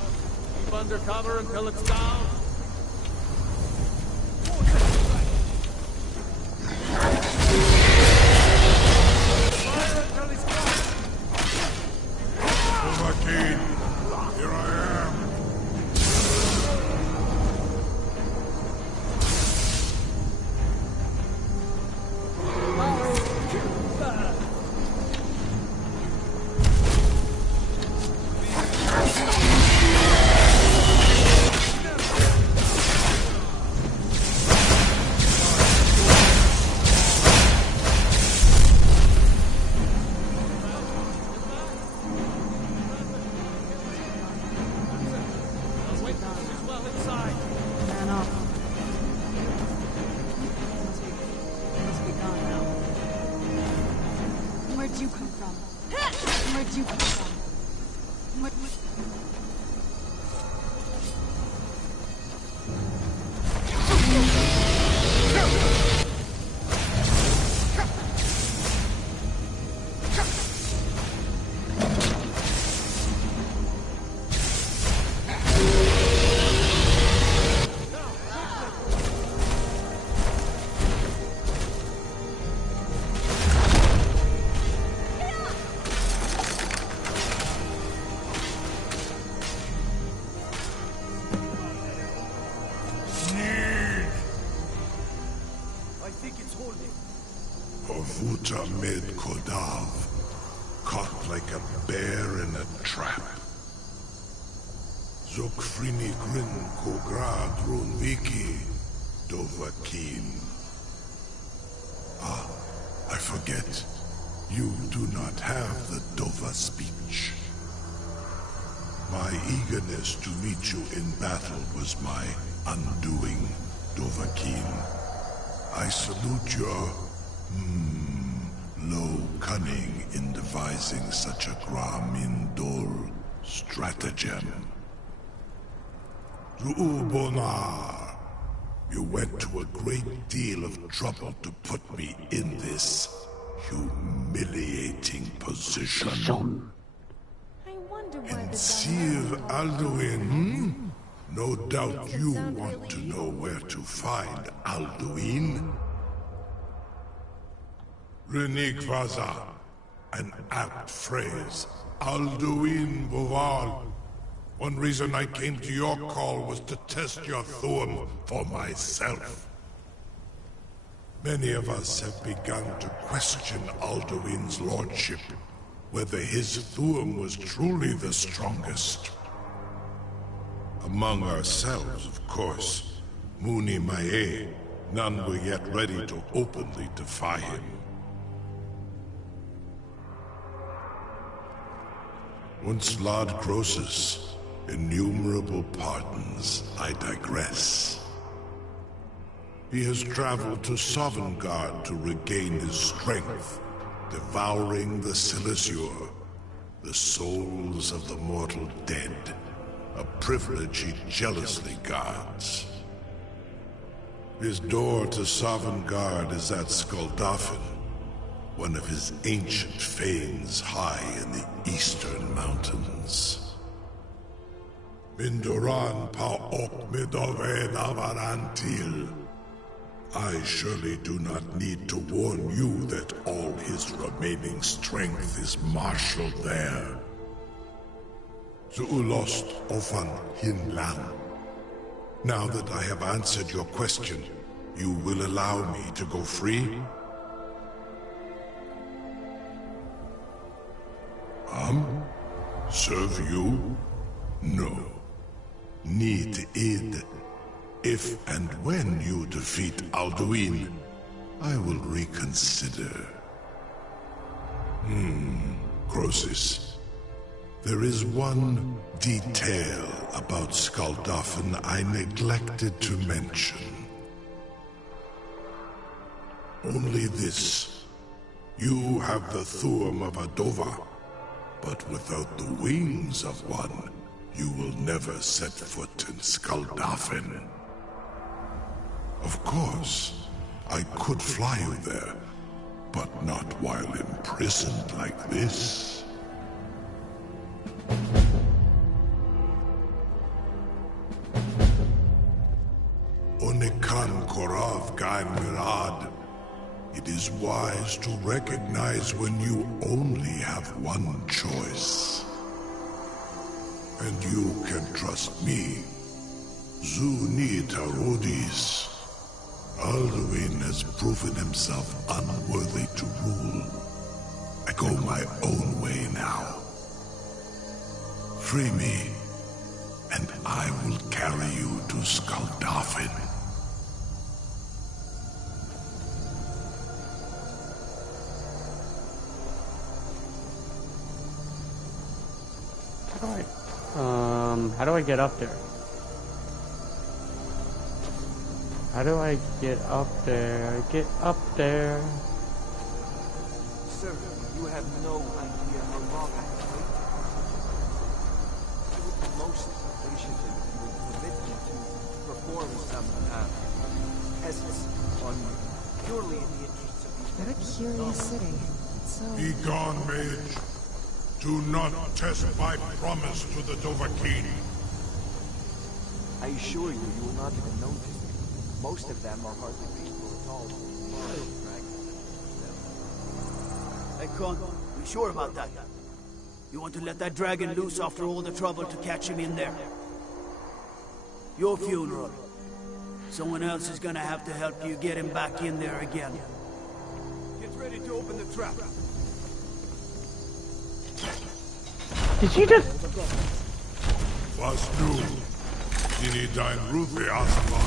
Keep under cover until it's down. Fire until he's gone. Overkeen, here I am. Man up. Must be gone now. Where'd you come from? Where'd you come from? What? Ovuta mid Kodav, caught like a bear in a trap. Zokfrini Grin Kogra Drunviki Dovakin. Ah, I forget. You do not have the Dova speech. My eagerness to meet you in battle was my undoing, Dovahkiin. I salute your, low cunning in devising such a Gramin Dol stratagem. Ru'ubonar, you went to a great deal of trouble to put me in this humiliating position. And Sir Alduin, no doubt you want to know where to find Alduin. Renik Vaza, an apt phrase. Alduin Boval. One reason I came to your call was to test your Thuum for myself. Many of us have begun to question Alduin's lordship, whether his Thuum was truly the strongest. Among ourselves, of course, Muni Mae, none were yet ready to openly defy him. Once Lord Croesus, innumerable pardons, I digress. He has traveled to Sovngarde to regain his strength, devouring the Silesur, the souls of the mortal dead, a privilege he jealously guards. His door to Sovngarde is at Skuldafn, one of his ancient fanes high in the eastern mountains. Mindoran pa ok midove navarantil. I surely do not need to warn you that all his remaining strength is marshaled there. Zuulost ofan hinlan. Now that I have answered your question, you will allow me to go free? Serve you? No. Need id. If and when you defeat Alduin, I will reconsider. Croesus. There is one detail about Skuldafn I neglected to mention. Only this. You have the Thuum of a Dova, but without the wings of one, you will never set foot in Skuldafn. Of course, I could fly you there, but not while imprisoned like this. Onikan Korav Gaim Mirad. It is wise to recognize when you only have one choice. And you can trust me. Zuni Tarodis. Alduin has proven himself unworthy to rule. I go my own way now. Free me, and I will carry you to Skuldafn. How do I get up there? How do I get up there? Get up there. Sir, you have no idea how long I have waited. I would be most appreciative if you would permit me to perform some tests on you, purely in the interests of the... What a curious city. It's so... Be gone, mage. Do not test my promise to the Dovahkiin. I assure you, you will not even notice me. Most of them are hardly people at all. Hey, Kron, you sure about that? You want to let that dragon loose after all the trouble to catch him in there? Your funeral. Someone else is gonna have to help you get him back in there again. Get ready to open the trap. Did she just... Was nu? Die dein Ruthi Aspan.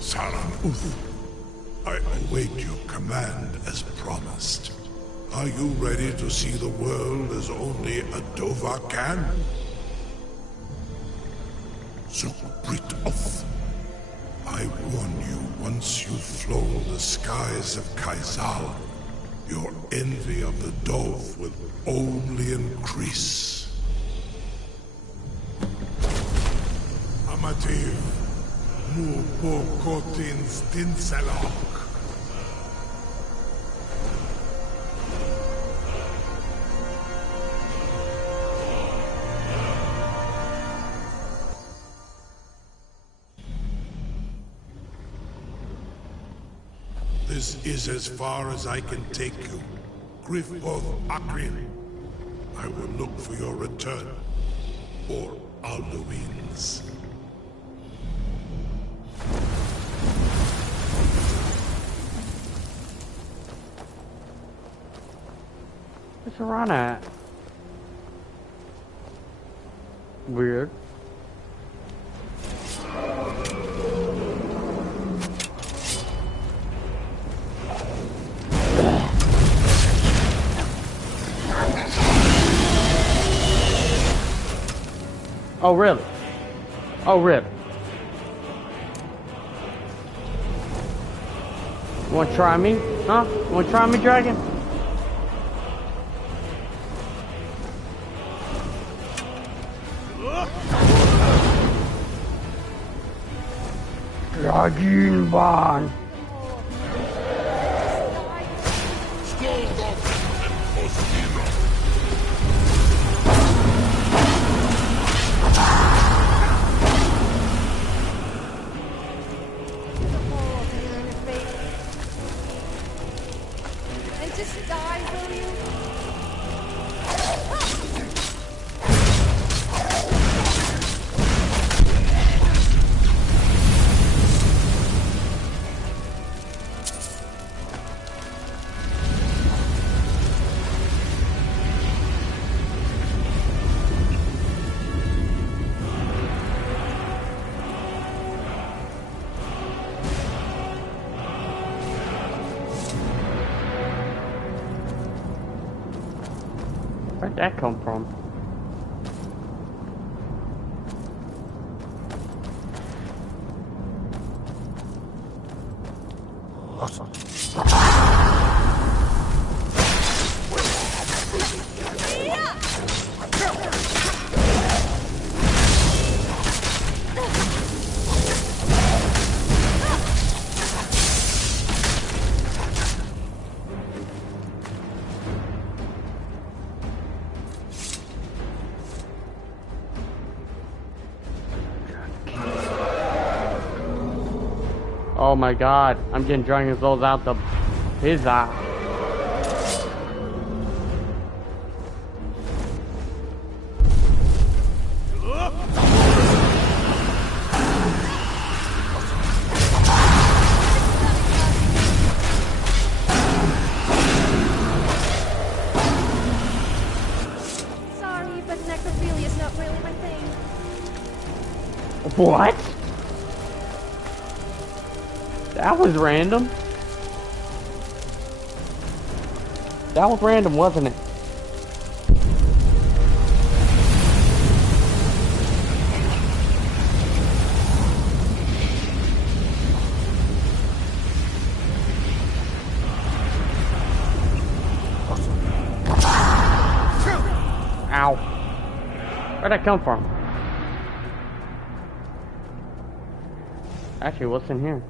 Saran Uth, I await your command as promised. Are you ready to see the world as only a Dova can? Zukbrit Oth, I warn you, once you've flown the skies of Kaizal, your envy of the Dove will only increase. Amativ, mu bokotin stinselok. This is as far as I can take you. Grifoth Akrin. I will look for your return. Or Alduin's. What's around at? Weird. Oh, really? Oh, really? You wanna try me? Huh? You wanna try me, dragon? Dragon Bond. Where'd that come from? Oh my god, I'm getting Dragon Souls out the his eye. Sorry, but necrophilia is not really my thing. What? That was random. That was random, wasn't it? Ow. Where'd that come from? Actually, what's in here?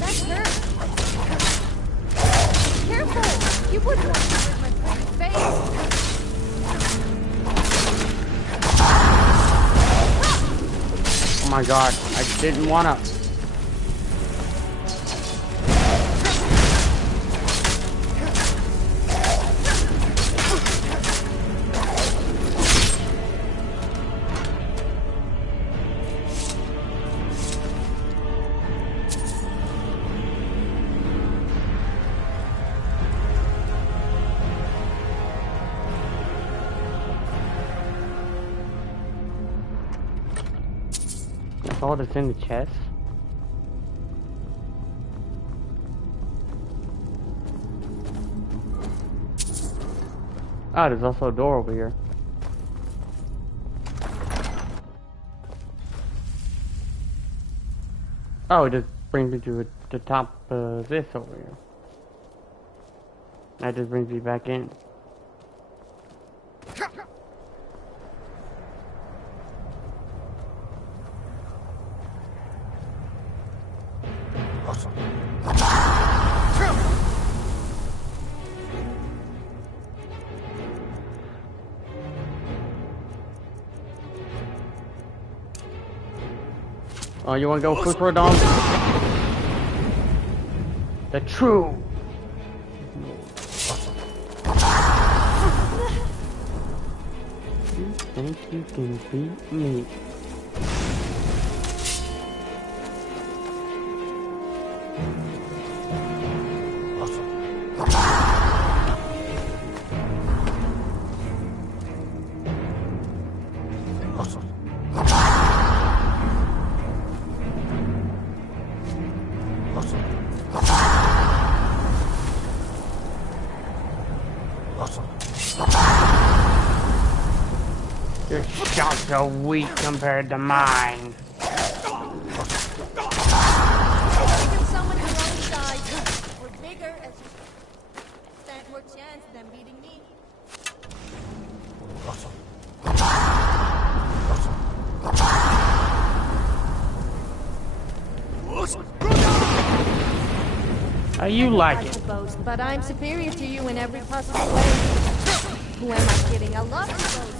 That hurt. Oh my god, I didn't wanna. That's all that's in the chest? Ah, there's also a door over here. Oh, it just brings me to the top of this over here. That just brings me back in. Oh, you wanna go quick for a dog? The true. You think you can beat me? Your shots are weak compared to mine. Someone your own size or bigger as you stand more chance than beating me. How you like it? Boast, but I'm superior to you in every possible way. Who am I kidding? I love to boast.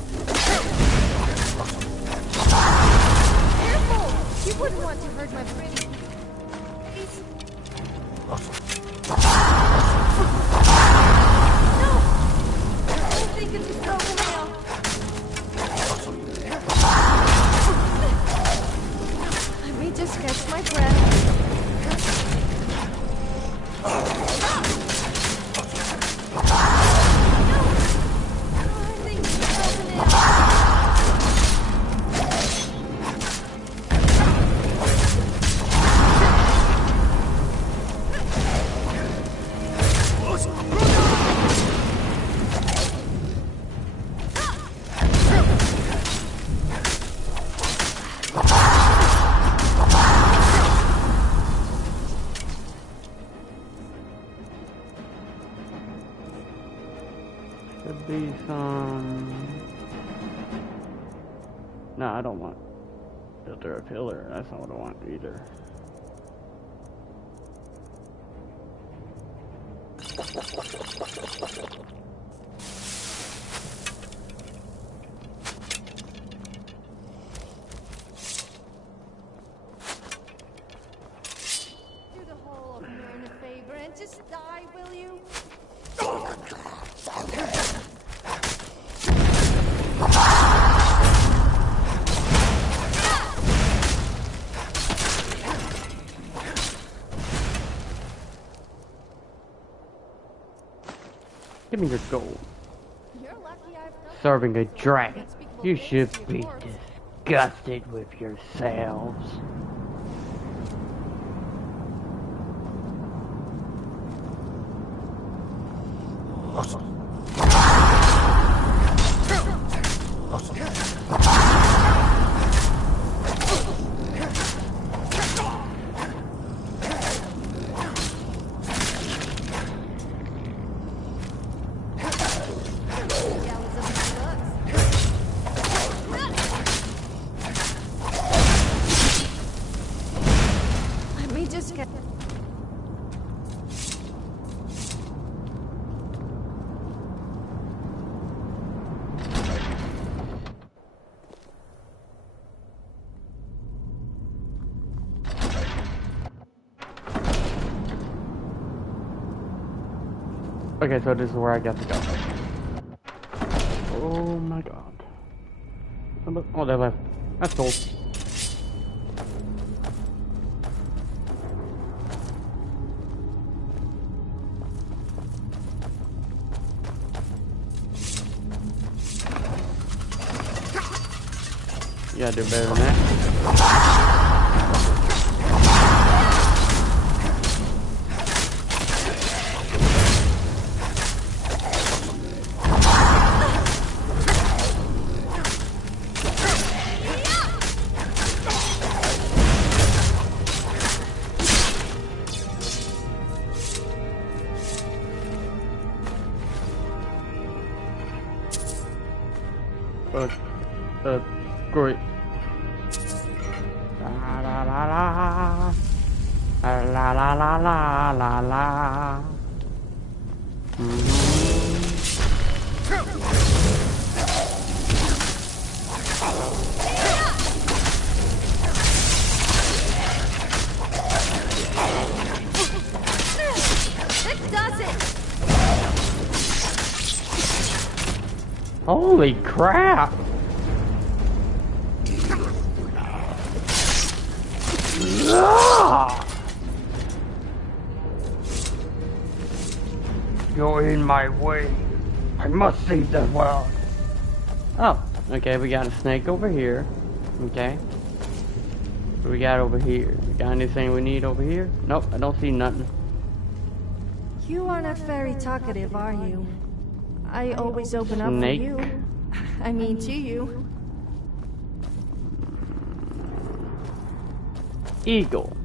Careful! You wouldn't want to hurt my pretty face. No! I think it's a broken nail. Let me just catch my breath. Could be some. No, I don't want filter a pillar. That's not what I want either. Do the whole man a favor and just die, will you? Give me your gold. You're lucky I've done Serving a dragon. You should be disgusted with yourselves. Let me just get... Okay, so this is where I got to go. Oh my god. Oh, they left. That's cool. You gotta do better than that. Great. La la la la. La la la la la la. This does it. Holy crap! You're in my way. I must save the world. Oh, okay, we got a snake over here. Okay. What we got over here? We got anything we need over here? Nope, I don't see nothing. You are not very talkative, are you? I always open up for Snake. you. I mean, to you. Eagle.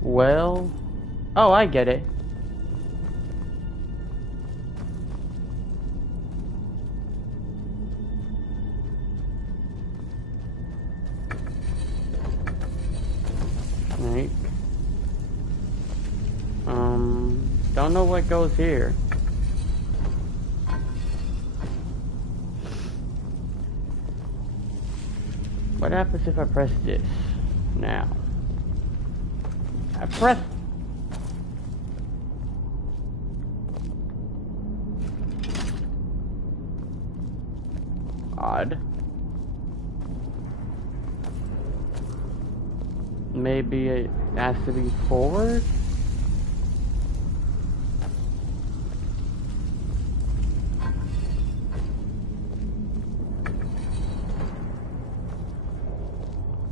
Well, oh, I get it. Snake. Don't know what goes here. What happens if I press this now? I press. Odd. Maybe it has to be forward?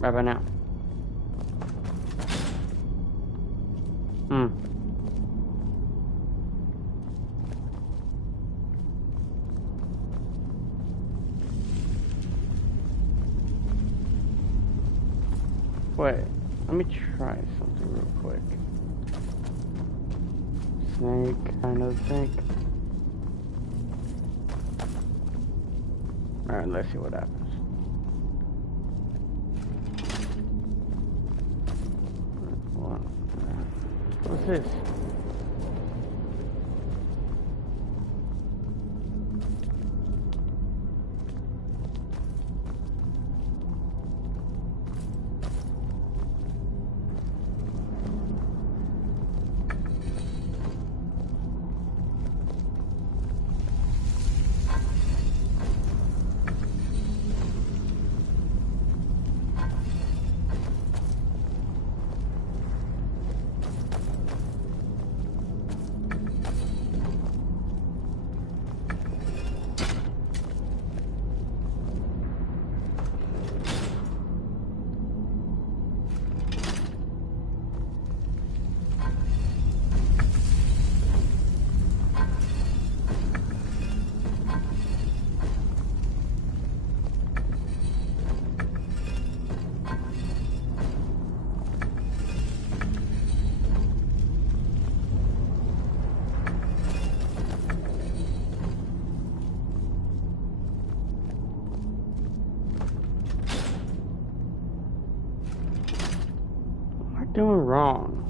Right about now. Wait, let me try something real quick. Snake, kind of think. Alright, let's see what happens. What's this? Doing wrong.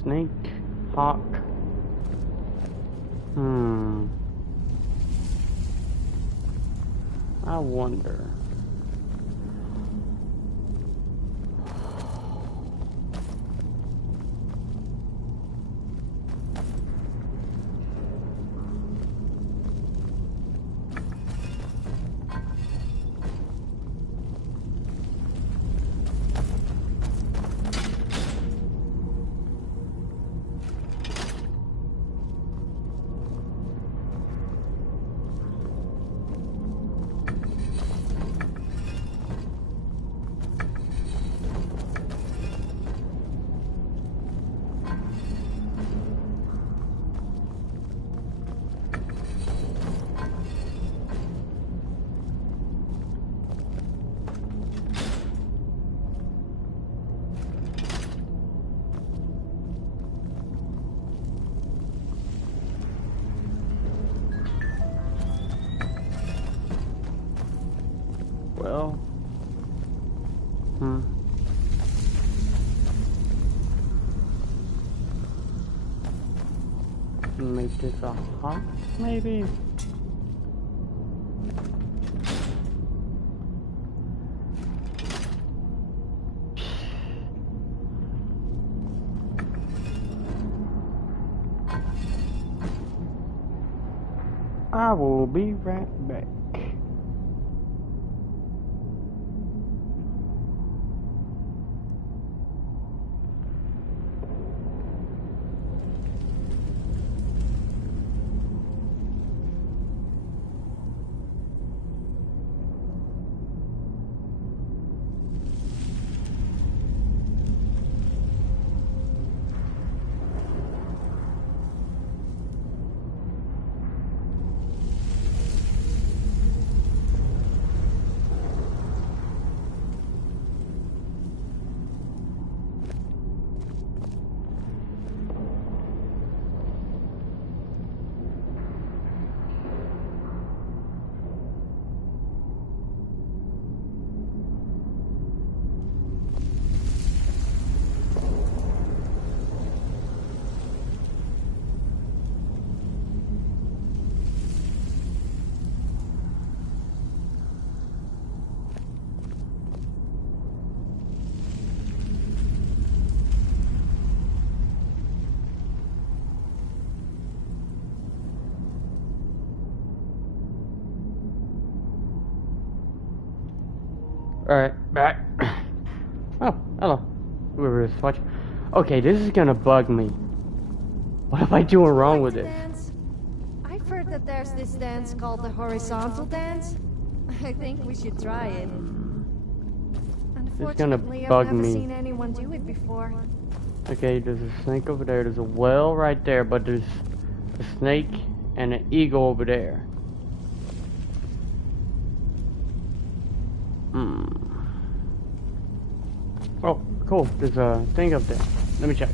Snake, hawk. I wonder. Make this a hut, maybe? I will be right back. Alright, back. Oh, hello. Whoever is watching. Okay, this is gonna bug me. What am I doing wrong with this? Dance? I've heard that there's this dance called the horizontal dance. I think we should try it. It's gonna Unfortunately, bug I've never me. seen anyone do it before. Okay, there's a snake over there. There's a well right there, but there's a snake and an eagle over there. Oh, cool. There's a thing up there. Let me check.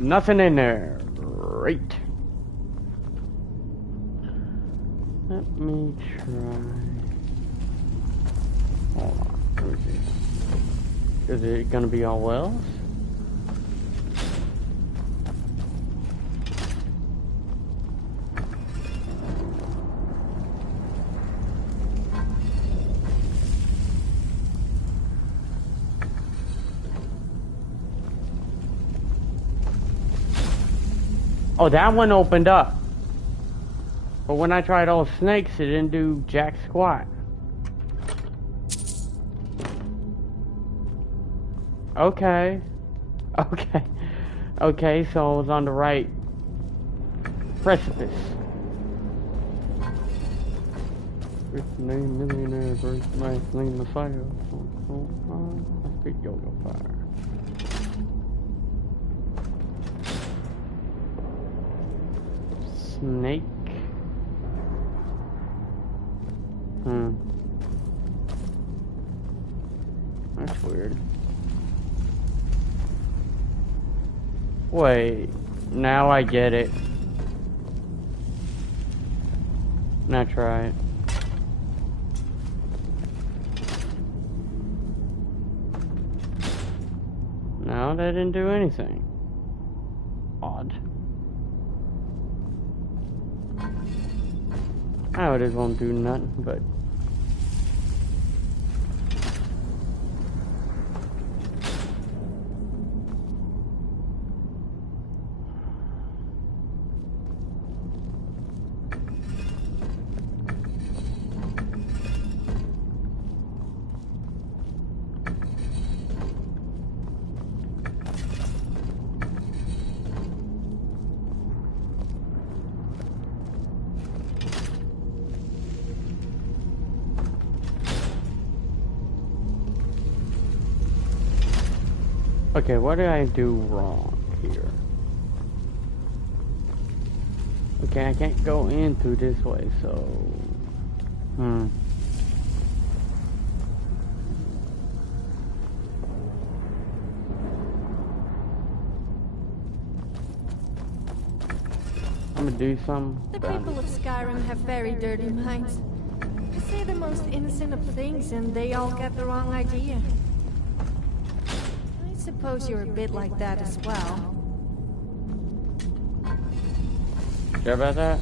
Nothing in there. Great. Let me try. Hold on. Let me see. Is it gonna be all wells? Oh, that one opened up. But when I tried all snakes, it didn't do jack squat. Okay. Okay. Okay, so I was on the right precipice. First name millionaire, first last name Messiah. Let's yo-yo fire. Snake. That's weird. Wait, now I get it. Now try it. No, that didn't do anything. Odd. Oh, it won't do nothing, but... Okay, what did I do wrong here? Okay, I can't go in through this way, so... I'm gonna do some. The people of Skyrim have very dirty minds. I say the most most innocent of things and they all get the wrong idea. I suppose you're a bit like that as well. Care about that?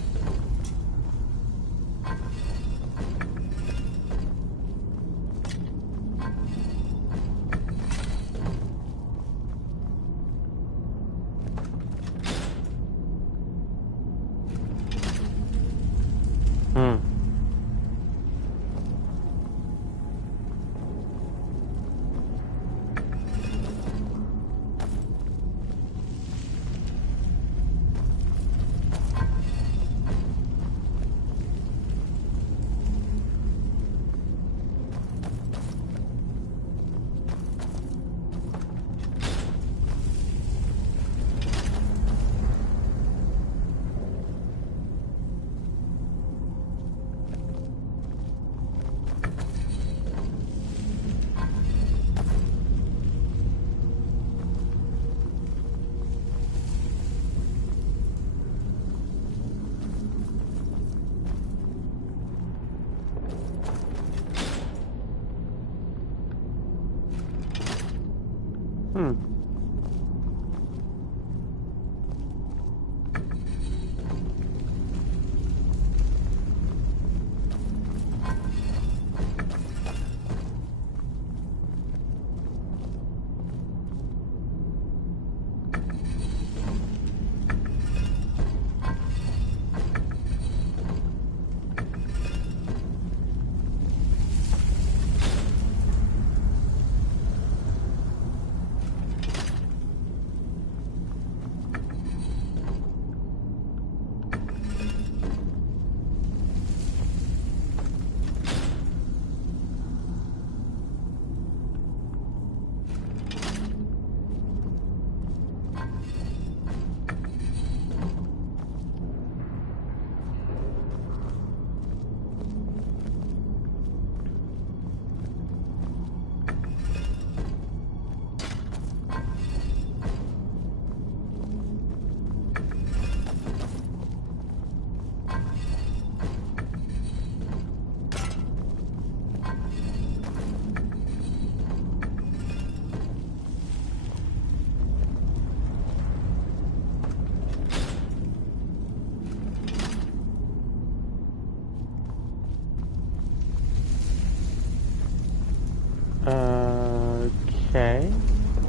Okay.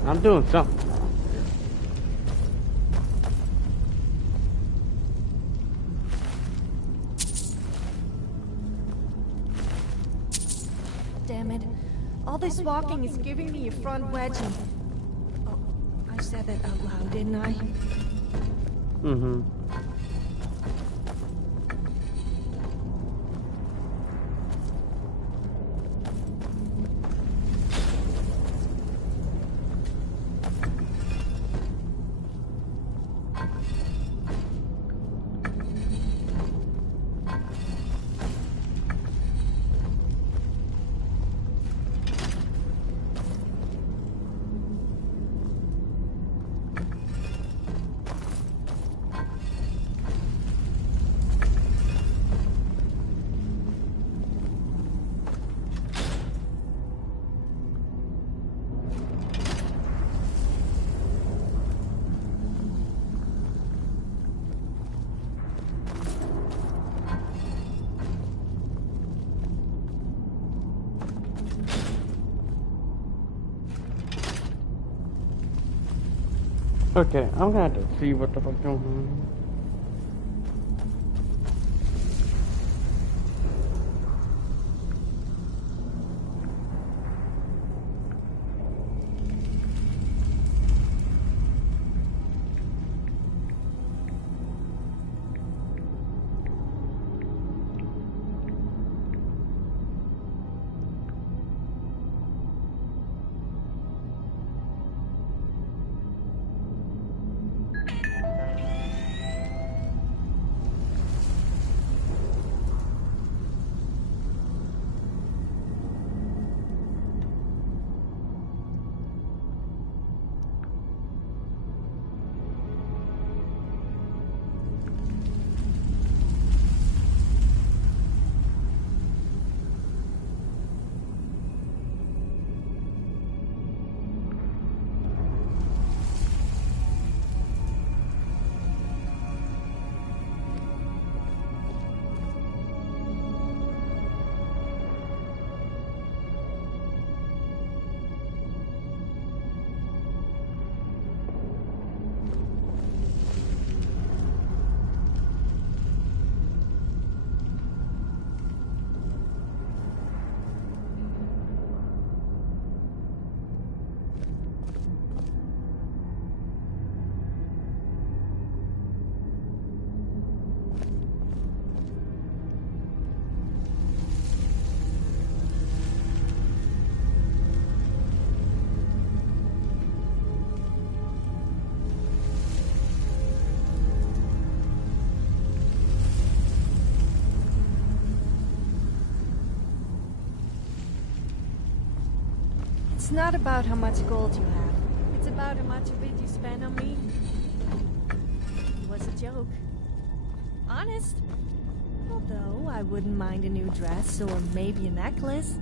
I'm doing something. Damn it. All this walking is giving me a front wedgie. Oh, I said that out loud, didn't I? Mm-hmm. Okay, I'm gonna have to see what the fuck's going on. It's not about how much gold you have. It's about how much of it you spend on me. It was a joke. Honest. Although, I wouldn't mind a new dress or maybe a necklace.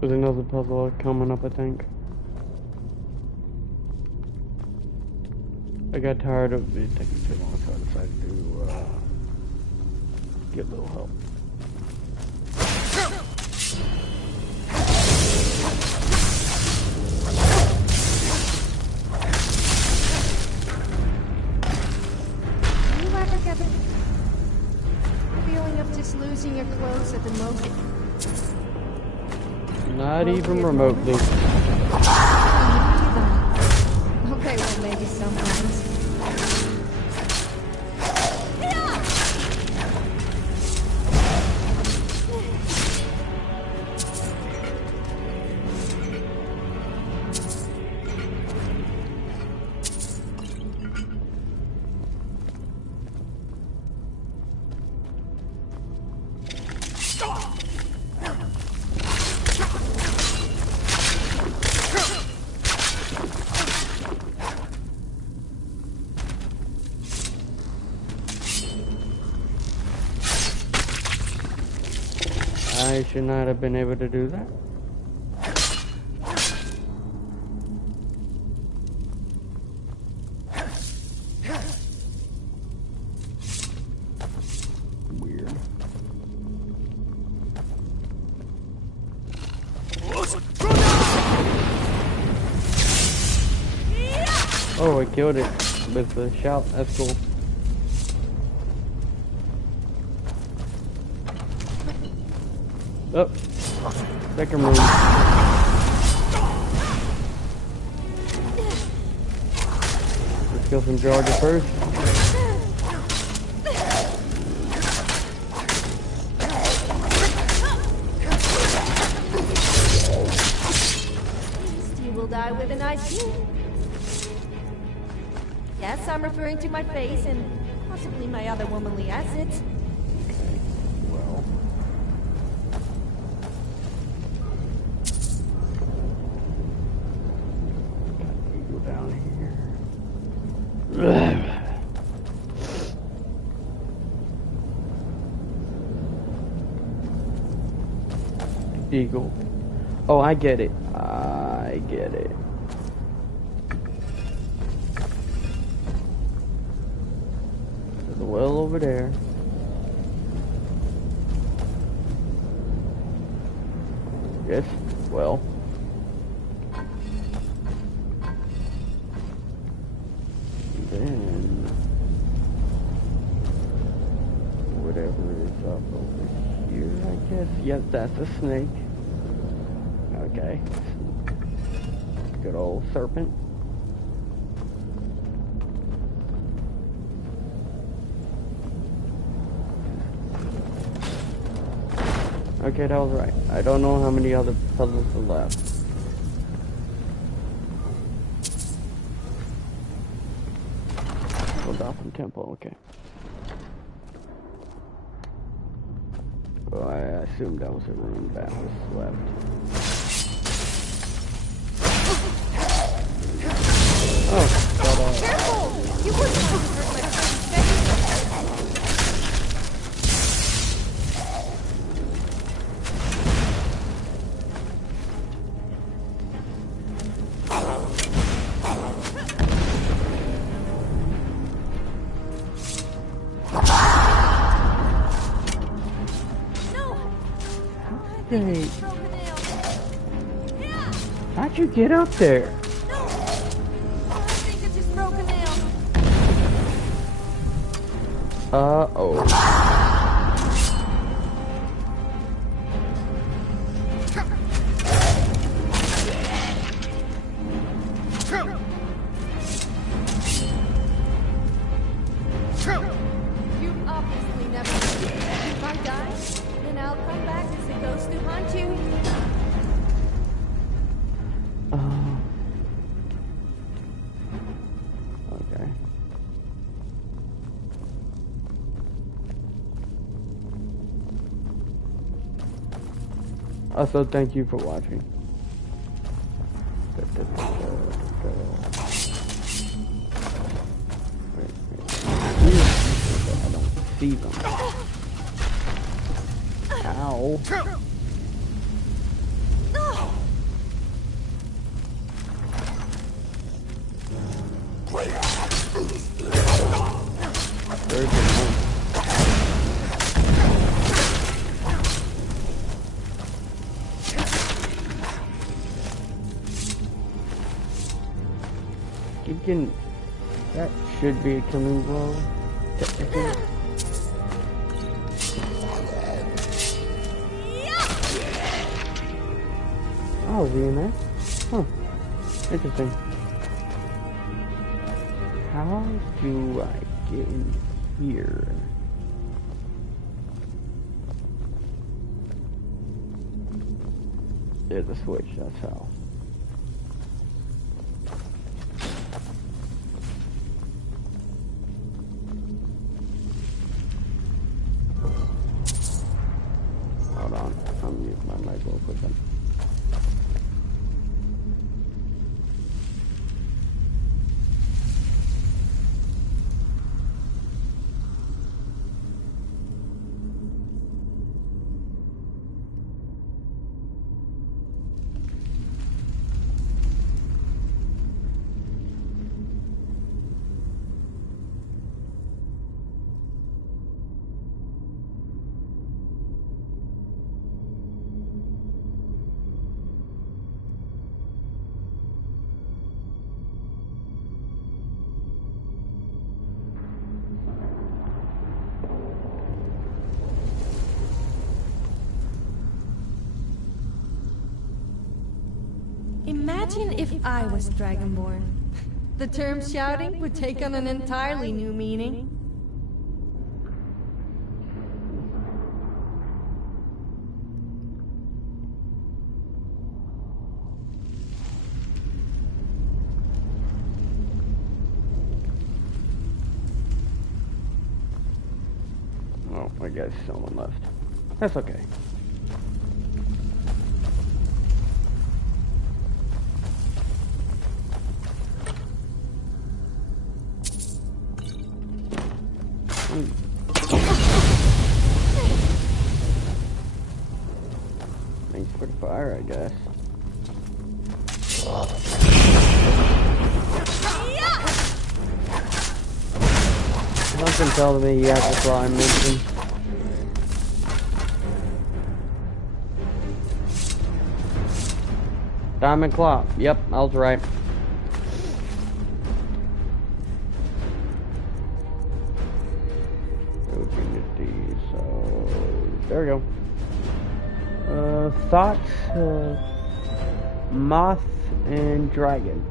There's another puzzle coming up, I think. I got tired of it taking too long, so I decided to get a little help. Do you ever get the feeling of just losing your clothes at the moment? Not even remotely. Okay, well, maybe sometimes. I should not have been able to do that. Weird. Oh, I killed it with the shout. That's cool. Oh, second room. Let's kill some Georgia first. You will die with a nice view. Yes, I'm referring to my face and possibly my other womanly assets. Well. Go down here. Eagle. Oh, I get it. I get it. There's a well over there. Yes, well. Then whatever is up over here, I guess. Yes, that's a snake. Okay. Good old serpent. Okay, that was right. I don't know how many other puzzles are left. Gotham Temple, okay. Well, I assumed that was a room that was left. Oh, but, careful! You weren't supposed to hurt my friend's face. Hey, how'd you get up there? No, I think it's just broken nail. Uh-oh. You obviously never did. If I die, then I'll come back as a ghost to haunt you. Okay. Also, thank you for watching. I don't see them. Ow. Very good one. Keep getting... That should be a killing blow. Technically. Oh, is he in there? Huh. Interesting. How do I get in here? There's a switch, that's how. Hold on, I'll mute my mic real quick then. Imagine if I was Dragonborn. The term shouting would take on an entirely new meaning. Oh, I guess someone left. That's okay. Thanks for been telling me he has a slime mission. Diamond Claw. Yep, I was right. So there we go. Thoughts, moth and dragon.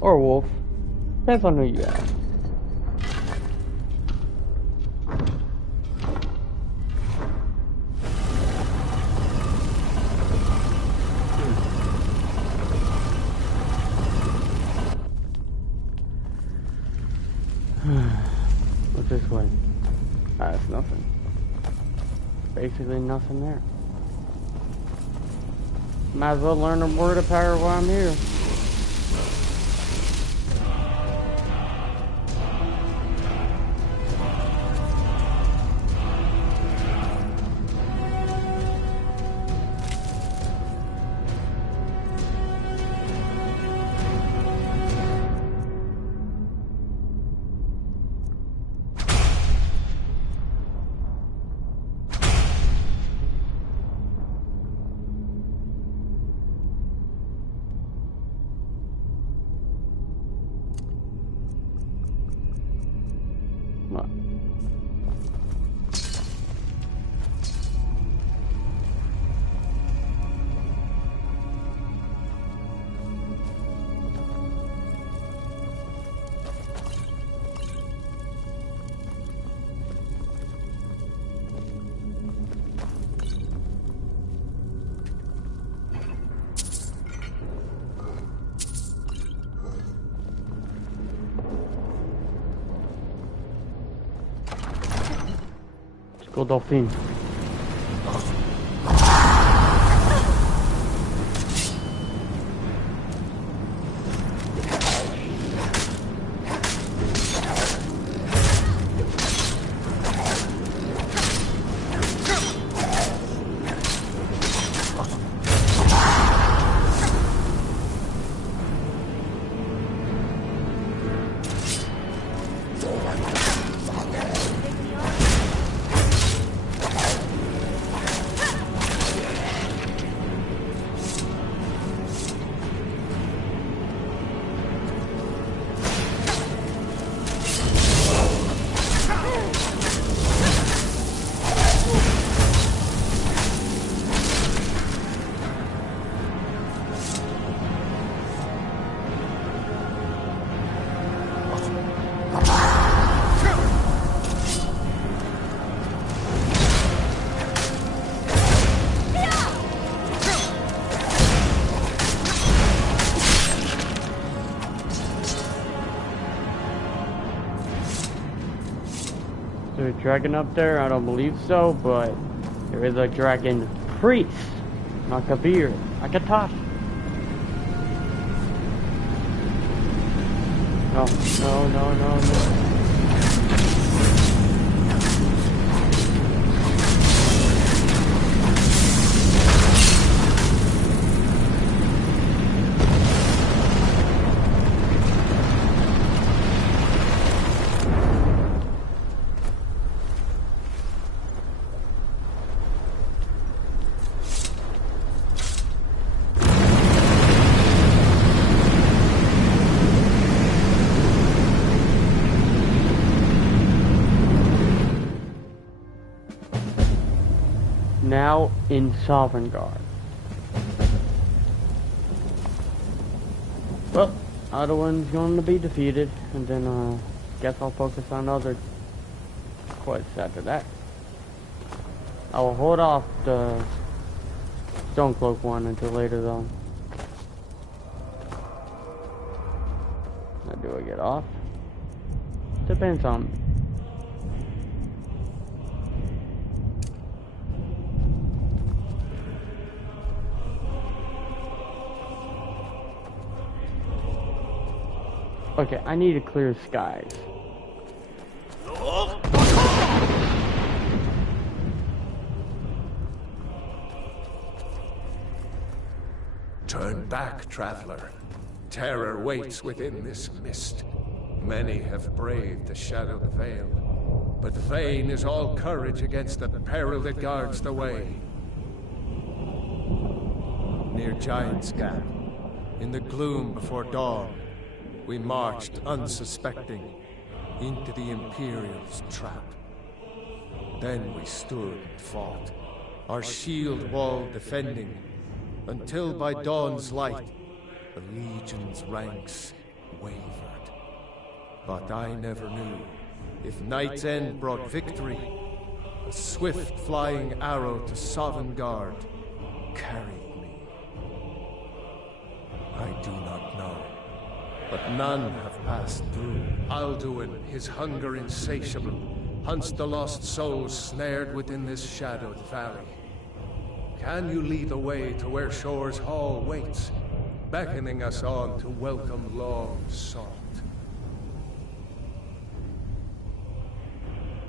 Or wolf. Depends on who you ask. What's this way? It's nothing. Basically nothing there. Might as well learn a word of power while I'm here. Go dolphin. Is there a dragon up there? I don't believe so, but there is a dragon priest. Not Kabir. Akatash. No. Now in Sovngarde. Well, other one's going to be defeated, and then guess I'll focus on other quests after that. I will hold off the Stonecloak one until later though. Now do I get off? Depends on me. Okay, I need to clear skies. back, traveler. Terror waits within this mist. Many have braved the shadowed veil, but vain is all courage against the peril that guards the way. Near Giant's Gap, in the gloom before dawn, we marched unsuspecting into the Imperial's trap. Then we stood and fought, our shield wall defending, until by dawn's light, the Legion's ranks wavered. But I never knew if Night's End brought victory, a swift flying arrow to Sovngarde carried me. I do not know, but none have passed through. Alduin, his hunger insatiable, hunts the lost souls snared within this shadowed valley. Can you lead the way to where Shore's Hall waits, beckoning us on to welcome long sought?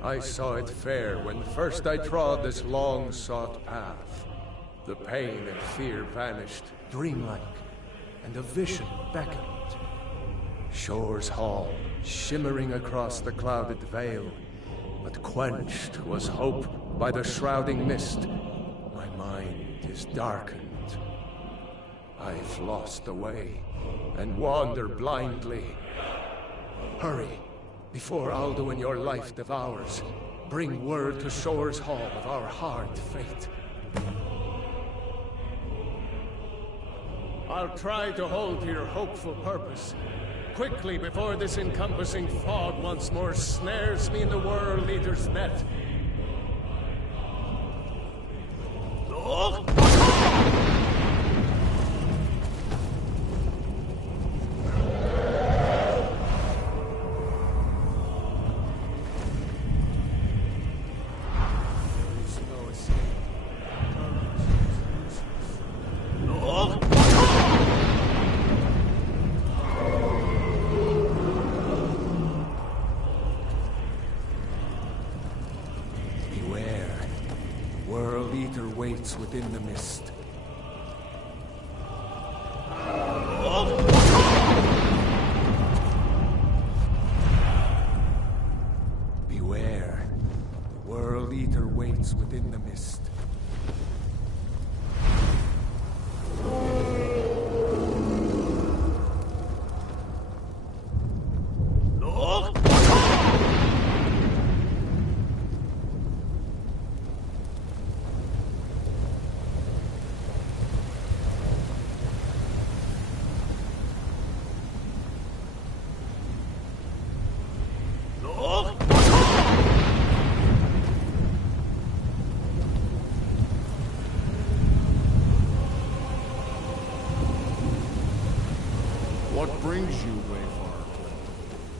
I saw it fair when first I trod this long-sought path. The pain and fear vanished, dreamlike, and a vision beckoned. Shore's Hall, shimmering across the clouded veil, but quenched was hope by the shrouding mist. My mind is darkened. I've lost the way, and wander blindly. Hurry, before Alduin your life devours. Bring word to Shore's Hall of our hard fate. I'll try to hold to your hopeful purpose. Quickly, before this encompassing fog once more snares me in the World Eater's net. Within the mist. Beware. The World Eater waits within the mist. What brings you, Wayfarer?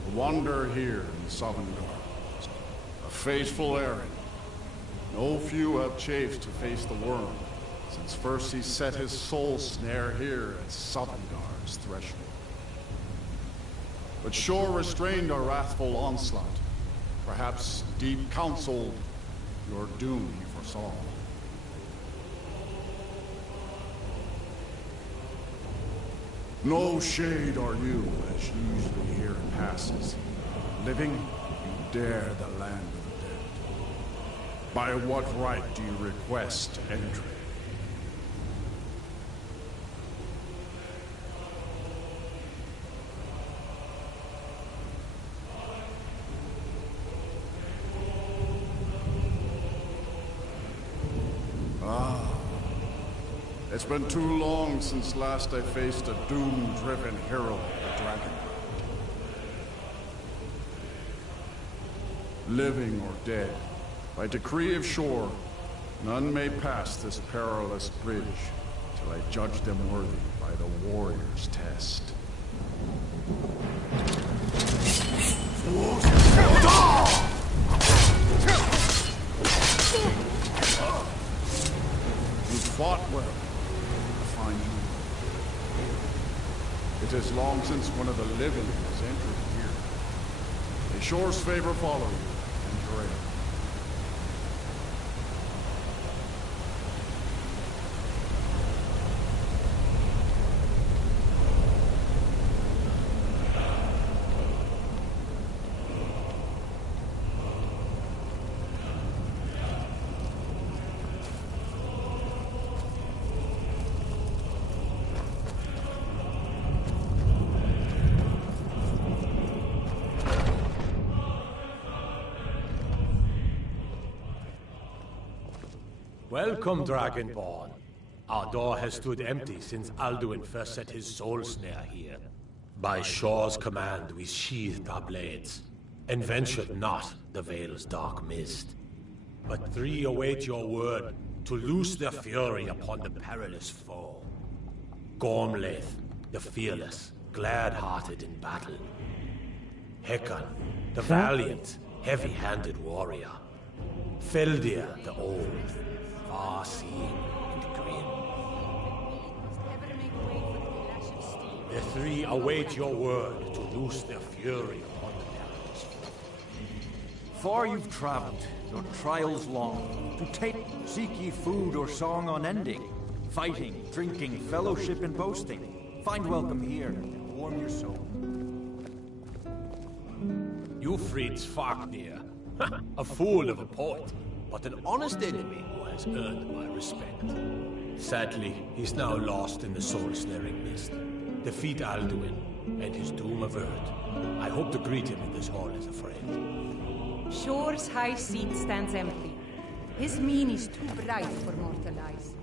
To wander here in Sovngarde. A fateful errand. No few have chafed to face the worm, since first he set his soul snare here at Sovngarde's threshold. But Shore restrained our wrathful onslaught. Perhaps deep counsel, your doom he foresaw. No shade are you, as usually here it passes. Living, you dare the land of the dead. By what right do you request entry? It's been too long since last I faced a doom-driven hero of the Dragon. Living or dead, by decree of Shore, none may pass this perilous bridge till I judge them worthy by the warrior's test. You fought well. It is long since one of the living has entered here. May Shore's favor follow you, and your aid. Welcome, Dragonborn. Our door has stood empty since Alduin first set his soul snare here. By Shor's command, we sheathed our blades, and ventured not the Vale's dark mist. But three await your word to loose their fury upon the perilous foe. Gormlaith, the fearless, glad-hearted in battle. Hekon, the valiant, heavy-handed warrior. Feldir, the old, far-seeing and grim. The three await your word to loose their fury upon the perilous foe. Far you've traveled, your trials long. To take, seek ye food or song unending. Fighting, drinking, fellowship and boasting. Find welcome here, and warm your soul. You freed Svarknir, a fool of a poet, but an honest enemy who has earned my respect. Sadly, he's now lost in the soul-snaring mist. Defeat Alduin, and his doom averted. I hope to greet him in this hall as a friend. Shore's high seat stands empty. His mien is too bright for mortal eyes.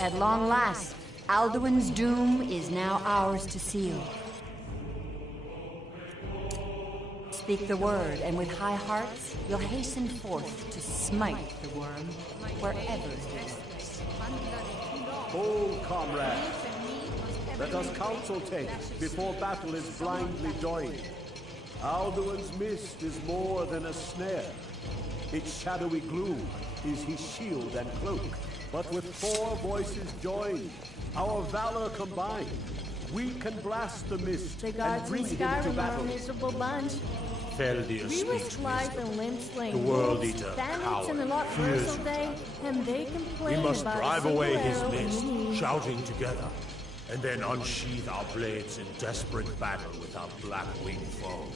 At long last, Alduin's doom is now ours to seal. Speak the word, and with high hearts, you'll hasten forth to smite the worm wherever he is. Hold, comrade. Let us counsel take before battle is blindly joined. Alduin's mist is more than a snare. Its shadowy gloom is his shield and cloak. But with four voices joined, our valor combined, we can blast the mist The and gods in bring him to Skyrim are a battle. miserable bunch. Feldir We were speaks Slife wisdom. and limb-slaying The World wolves, Eater, bandits and a coward, lot fears worse all you. day, and they We complain must about drive a away single his arrow mist, in me. shouting together, and then unsheath our blades in desperate battle with our black-winged foe.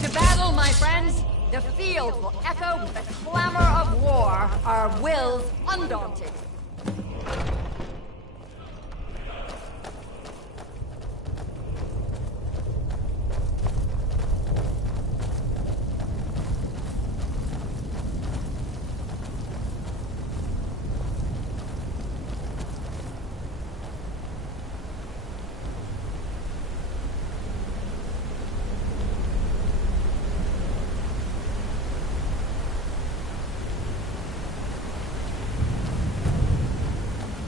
To battle, my friends! The field will echo with the clamor of war, our wills undaunted.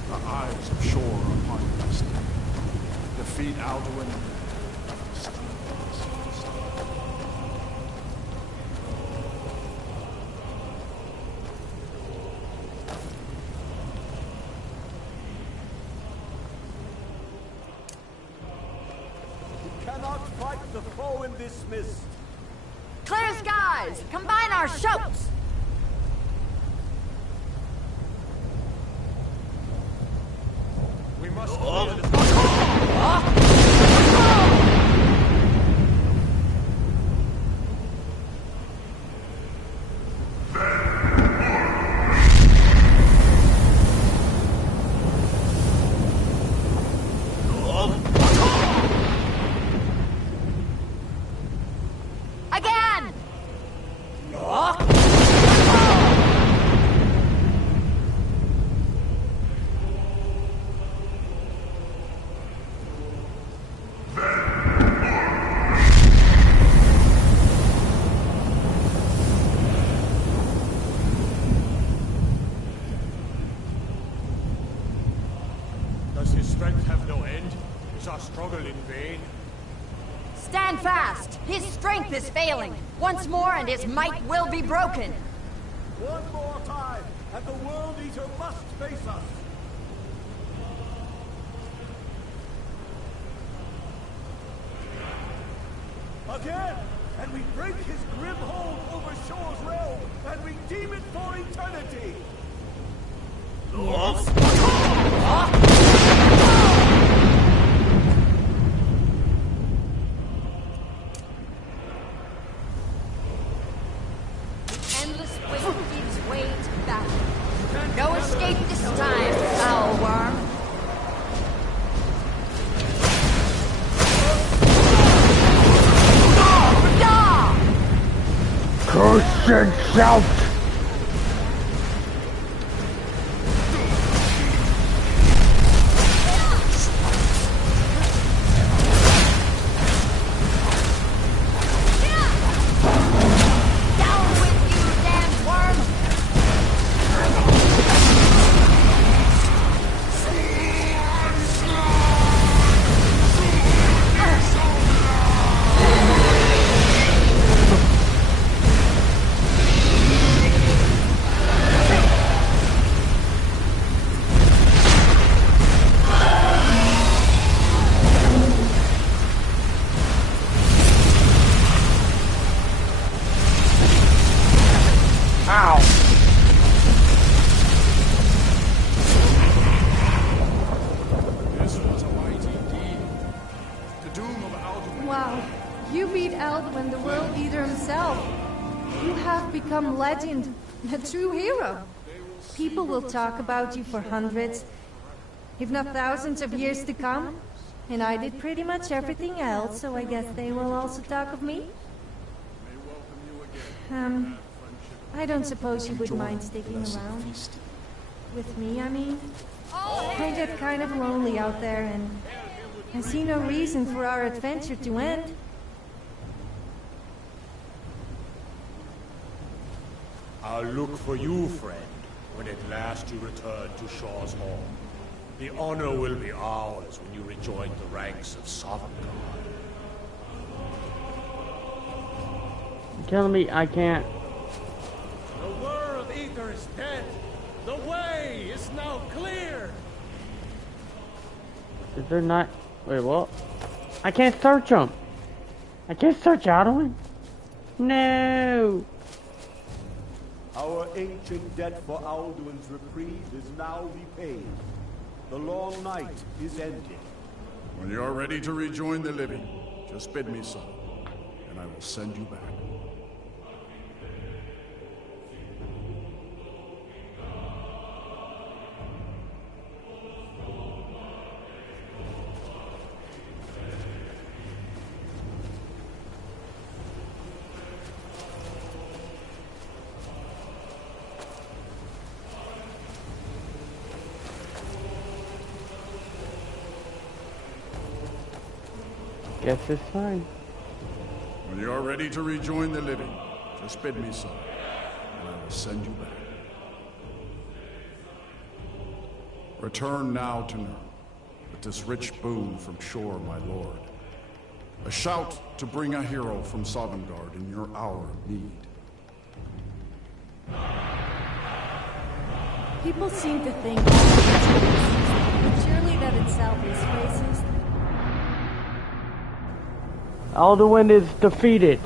The eyes of Shore upon us. Defeat Alduin. We cannot fight the foe in this mist. Clear skies! Combine our shouts! We must Again! Does his strength have no end? Is our struggle in vain? Stand fast! His strength is failing. Once more and his might will be broken. One more time, and the World Eater must face us. Again, and we break his grim hold over Shore's realm, and redeem it for eternity. Endless wait gives way to battle. No escape this time, foul worm. Curse and shout! leader himself. You have become legend, a true hero. People will talk about you for hundreds, if not thousands of years to come. And I did pretty much everything else, so I guess they will also talk of me. I don't suppose you would mind sticking around. With me, I mean. I get kind of lonely out there, and I see no reason for our adventure to end. I'll look for you, friend, when at last you return to Shaw's Hall. The honor will be ours when you rejoin the ranks of Sovngarde. You're telling me I can't... The world eater is dead. The way is now clear. Is there not... Wait, what? I can't search them. I can't search Alduin. No. Our ancient debt for Alduin's reprieve is now repaid. The long night is ending. When you're ready to rejoin the living, just bid me so, and I will send you back. Guess it's fine. When you're ready to rejoin the living, just bid me so, and I will send you back. Return now to Nurn, with this rich boon from Shor, my lord. A shout to bring a hero from Sovngarde in your hour of need. People seem to think but surely that itself is racist. Alduin is defeated.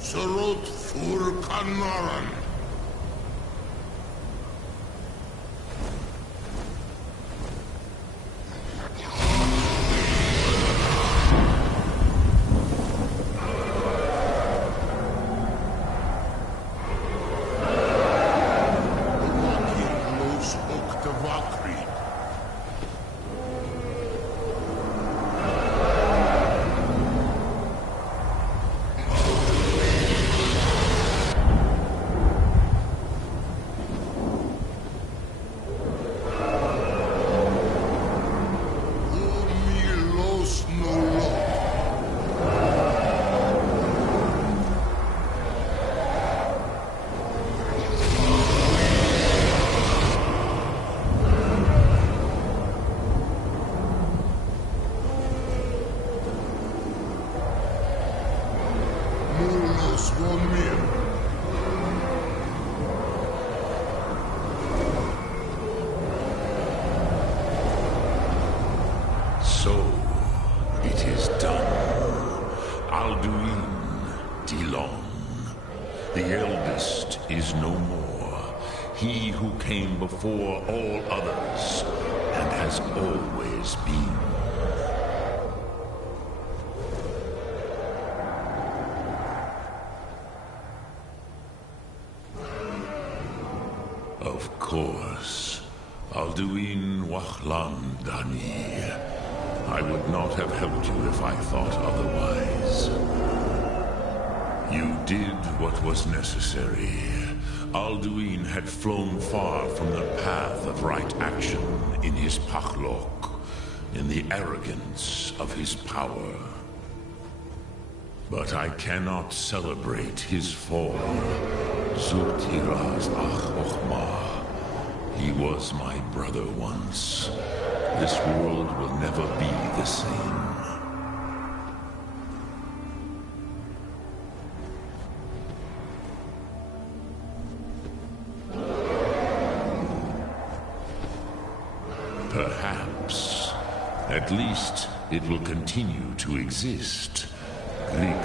Surut fur Kanaran. So, it is done. Alduin Dilong. The eldest is no more. He who came before all others, and has always been. Of course, Alduin Wachlan Dani. I would not have helped you if I thought otherwise. You did what was necessary. Alduin had flown far from the path of right action in his Pachlok, in the arrogance of his power. But I cannot celebrate his fall. Zultiraz Ach Ochma. He was my brother once. This world will never be the same. Perhaps. At least it will continue to exist. Greek.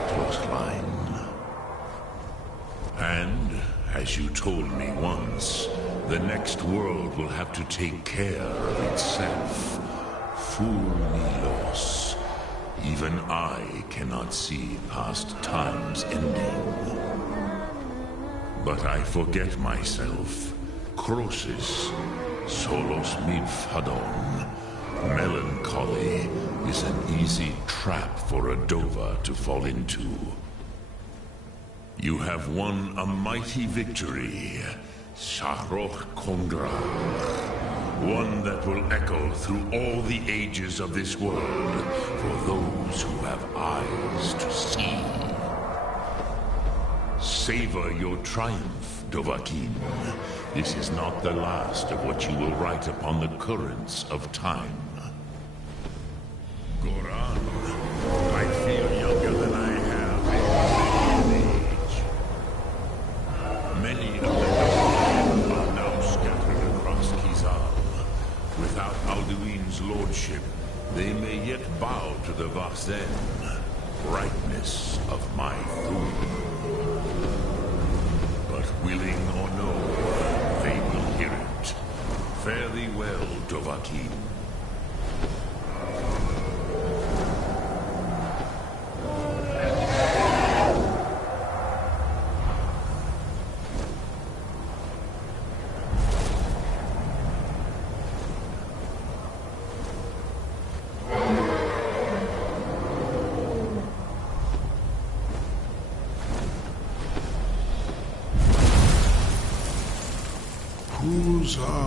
And, as you told me once, The next world will have to take care of itself. Fool me, Los. Even I cannot see past time's ending. But I forget myself. Crosis, solos midfadon. Melancholy is an easy trap for a Dova to fall into. You have won a mighty victory, Shahroch Kongra. One that will echo through all the ages of this world for those who have eyes to see. Savor your triumph, Dovahkiin. This is not the last of what you will write upon the currents of time. Goran, I feel younger than I have in age. Many of the Dovahkiin are now scattered across Kizal. Without Alduin's lordship, they may yet bow to the Vazen, brightness of my food. But willing or no, they will hear it. Fare thee well, Dovahkiin.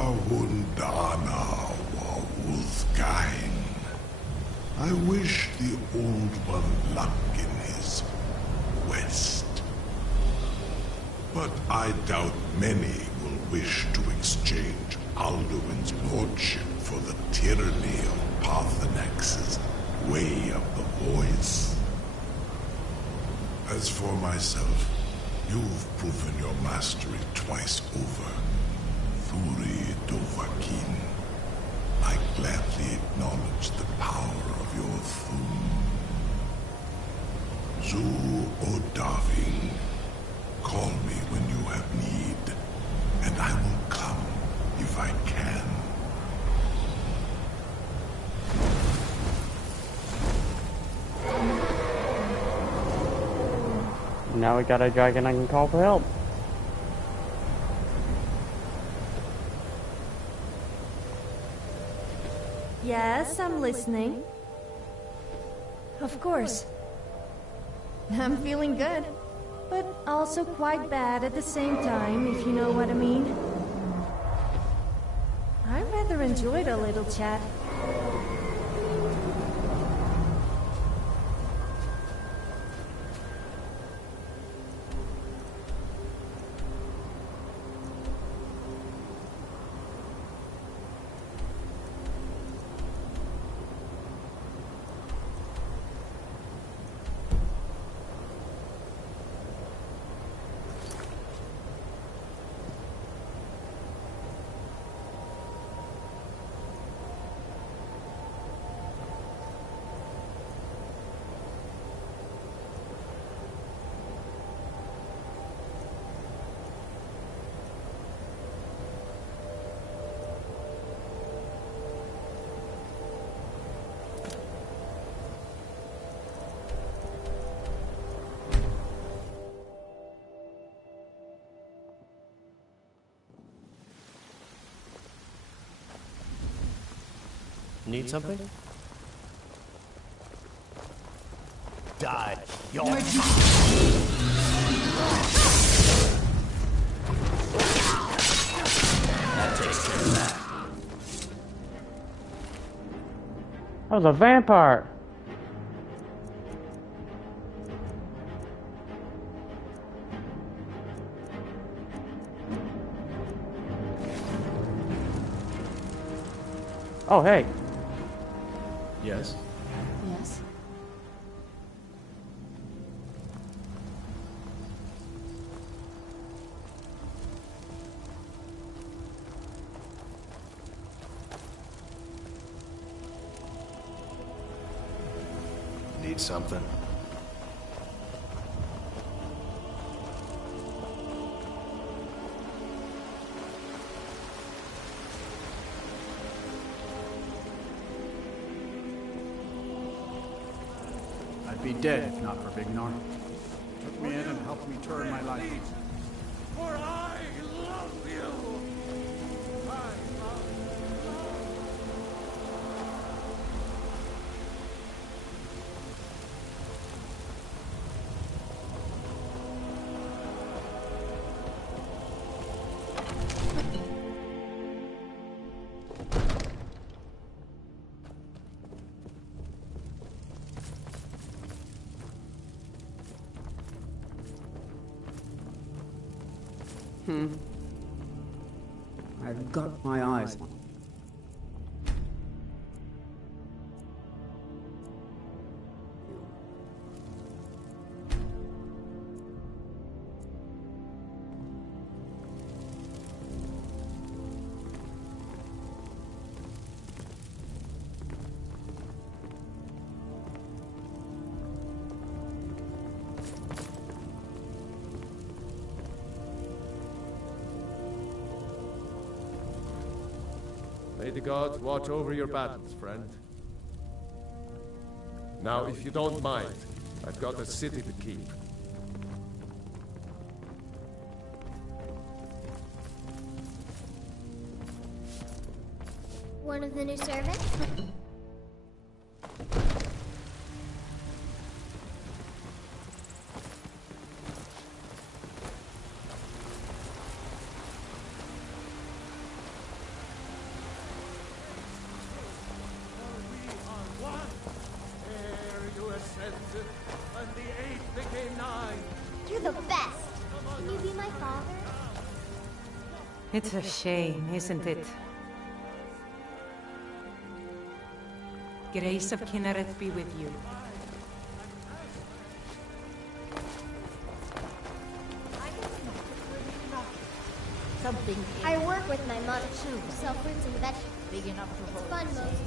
Hundana Wawuthgain. I wish the Old One luck in his quest. But I doubt many will wish to exchange Alduin's lordship for the tyranny of Paarthurnax's way of the voice. As for myself, you've proven your mastery twice over. Thuri Dovahkiin, I gladly acknowledge the power of your Thum. Zu Odaving, call me when you have need, and I will come if I can. Now we got a dragon I can call for help. Yes, I'm listening. Of course. I'm feeling good, but also quite bad at the same time, if you know what I mean. I rather enjoyed a little chat. Need something? Die. You're That takes care of that. That was a vampire. Oh, hey. Yes? Yes? Need something? I'd be dead if not for Vignar. Took me in and helped me turn my life. For I love you! I've got my eyes on. May the gods watch over your battles, friend. Now, if you don't mind, I've got a city to keep. One of the new servants? And the 8 became 9. You're the best. Can you be my father? It's a shame, isn't it? Grace of Kinnereth be with you. Something. I work with my mother too. Sell fruits and vegetables. Big enough to hold. It's fun most.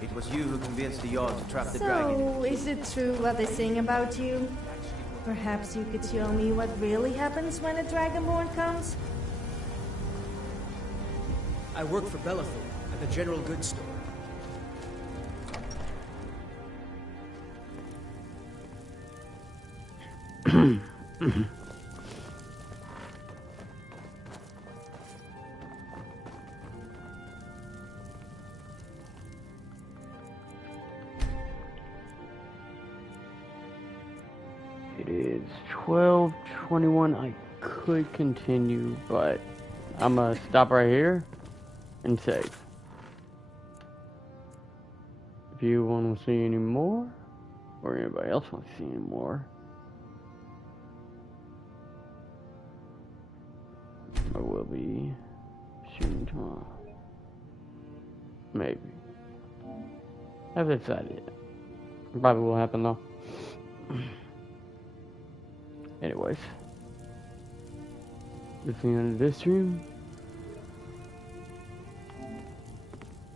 It was you who convinced the Yard to trap the dragon. So, is it true what they sing about you? Perhaps you could show me what really happens when a Dragonborn comes? I work for Bellathor at the General Goods Store. It is 12:21. I could continue, but I'm gonna stop right here and save. If you want to see any more, or anybody else wants to see any more, I will be shooting tomorrow. Maybe. I haven't decided yet. Probably will happen though. Anyways, this is the end of this stream.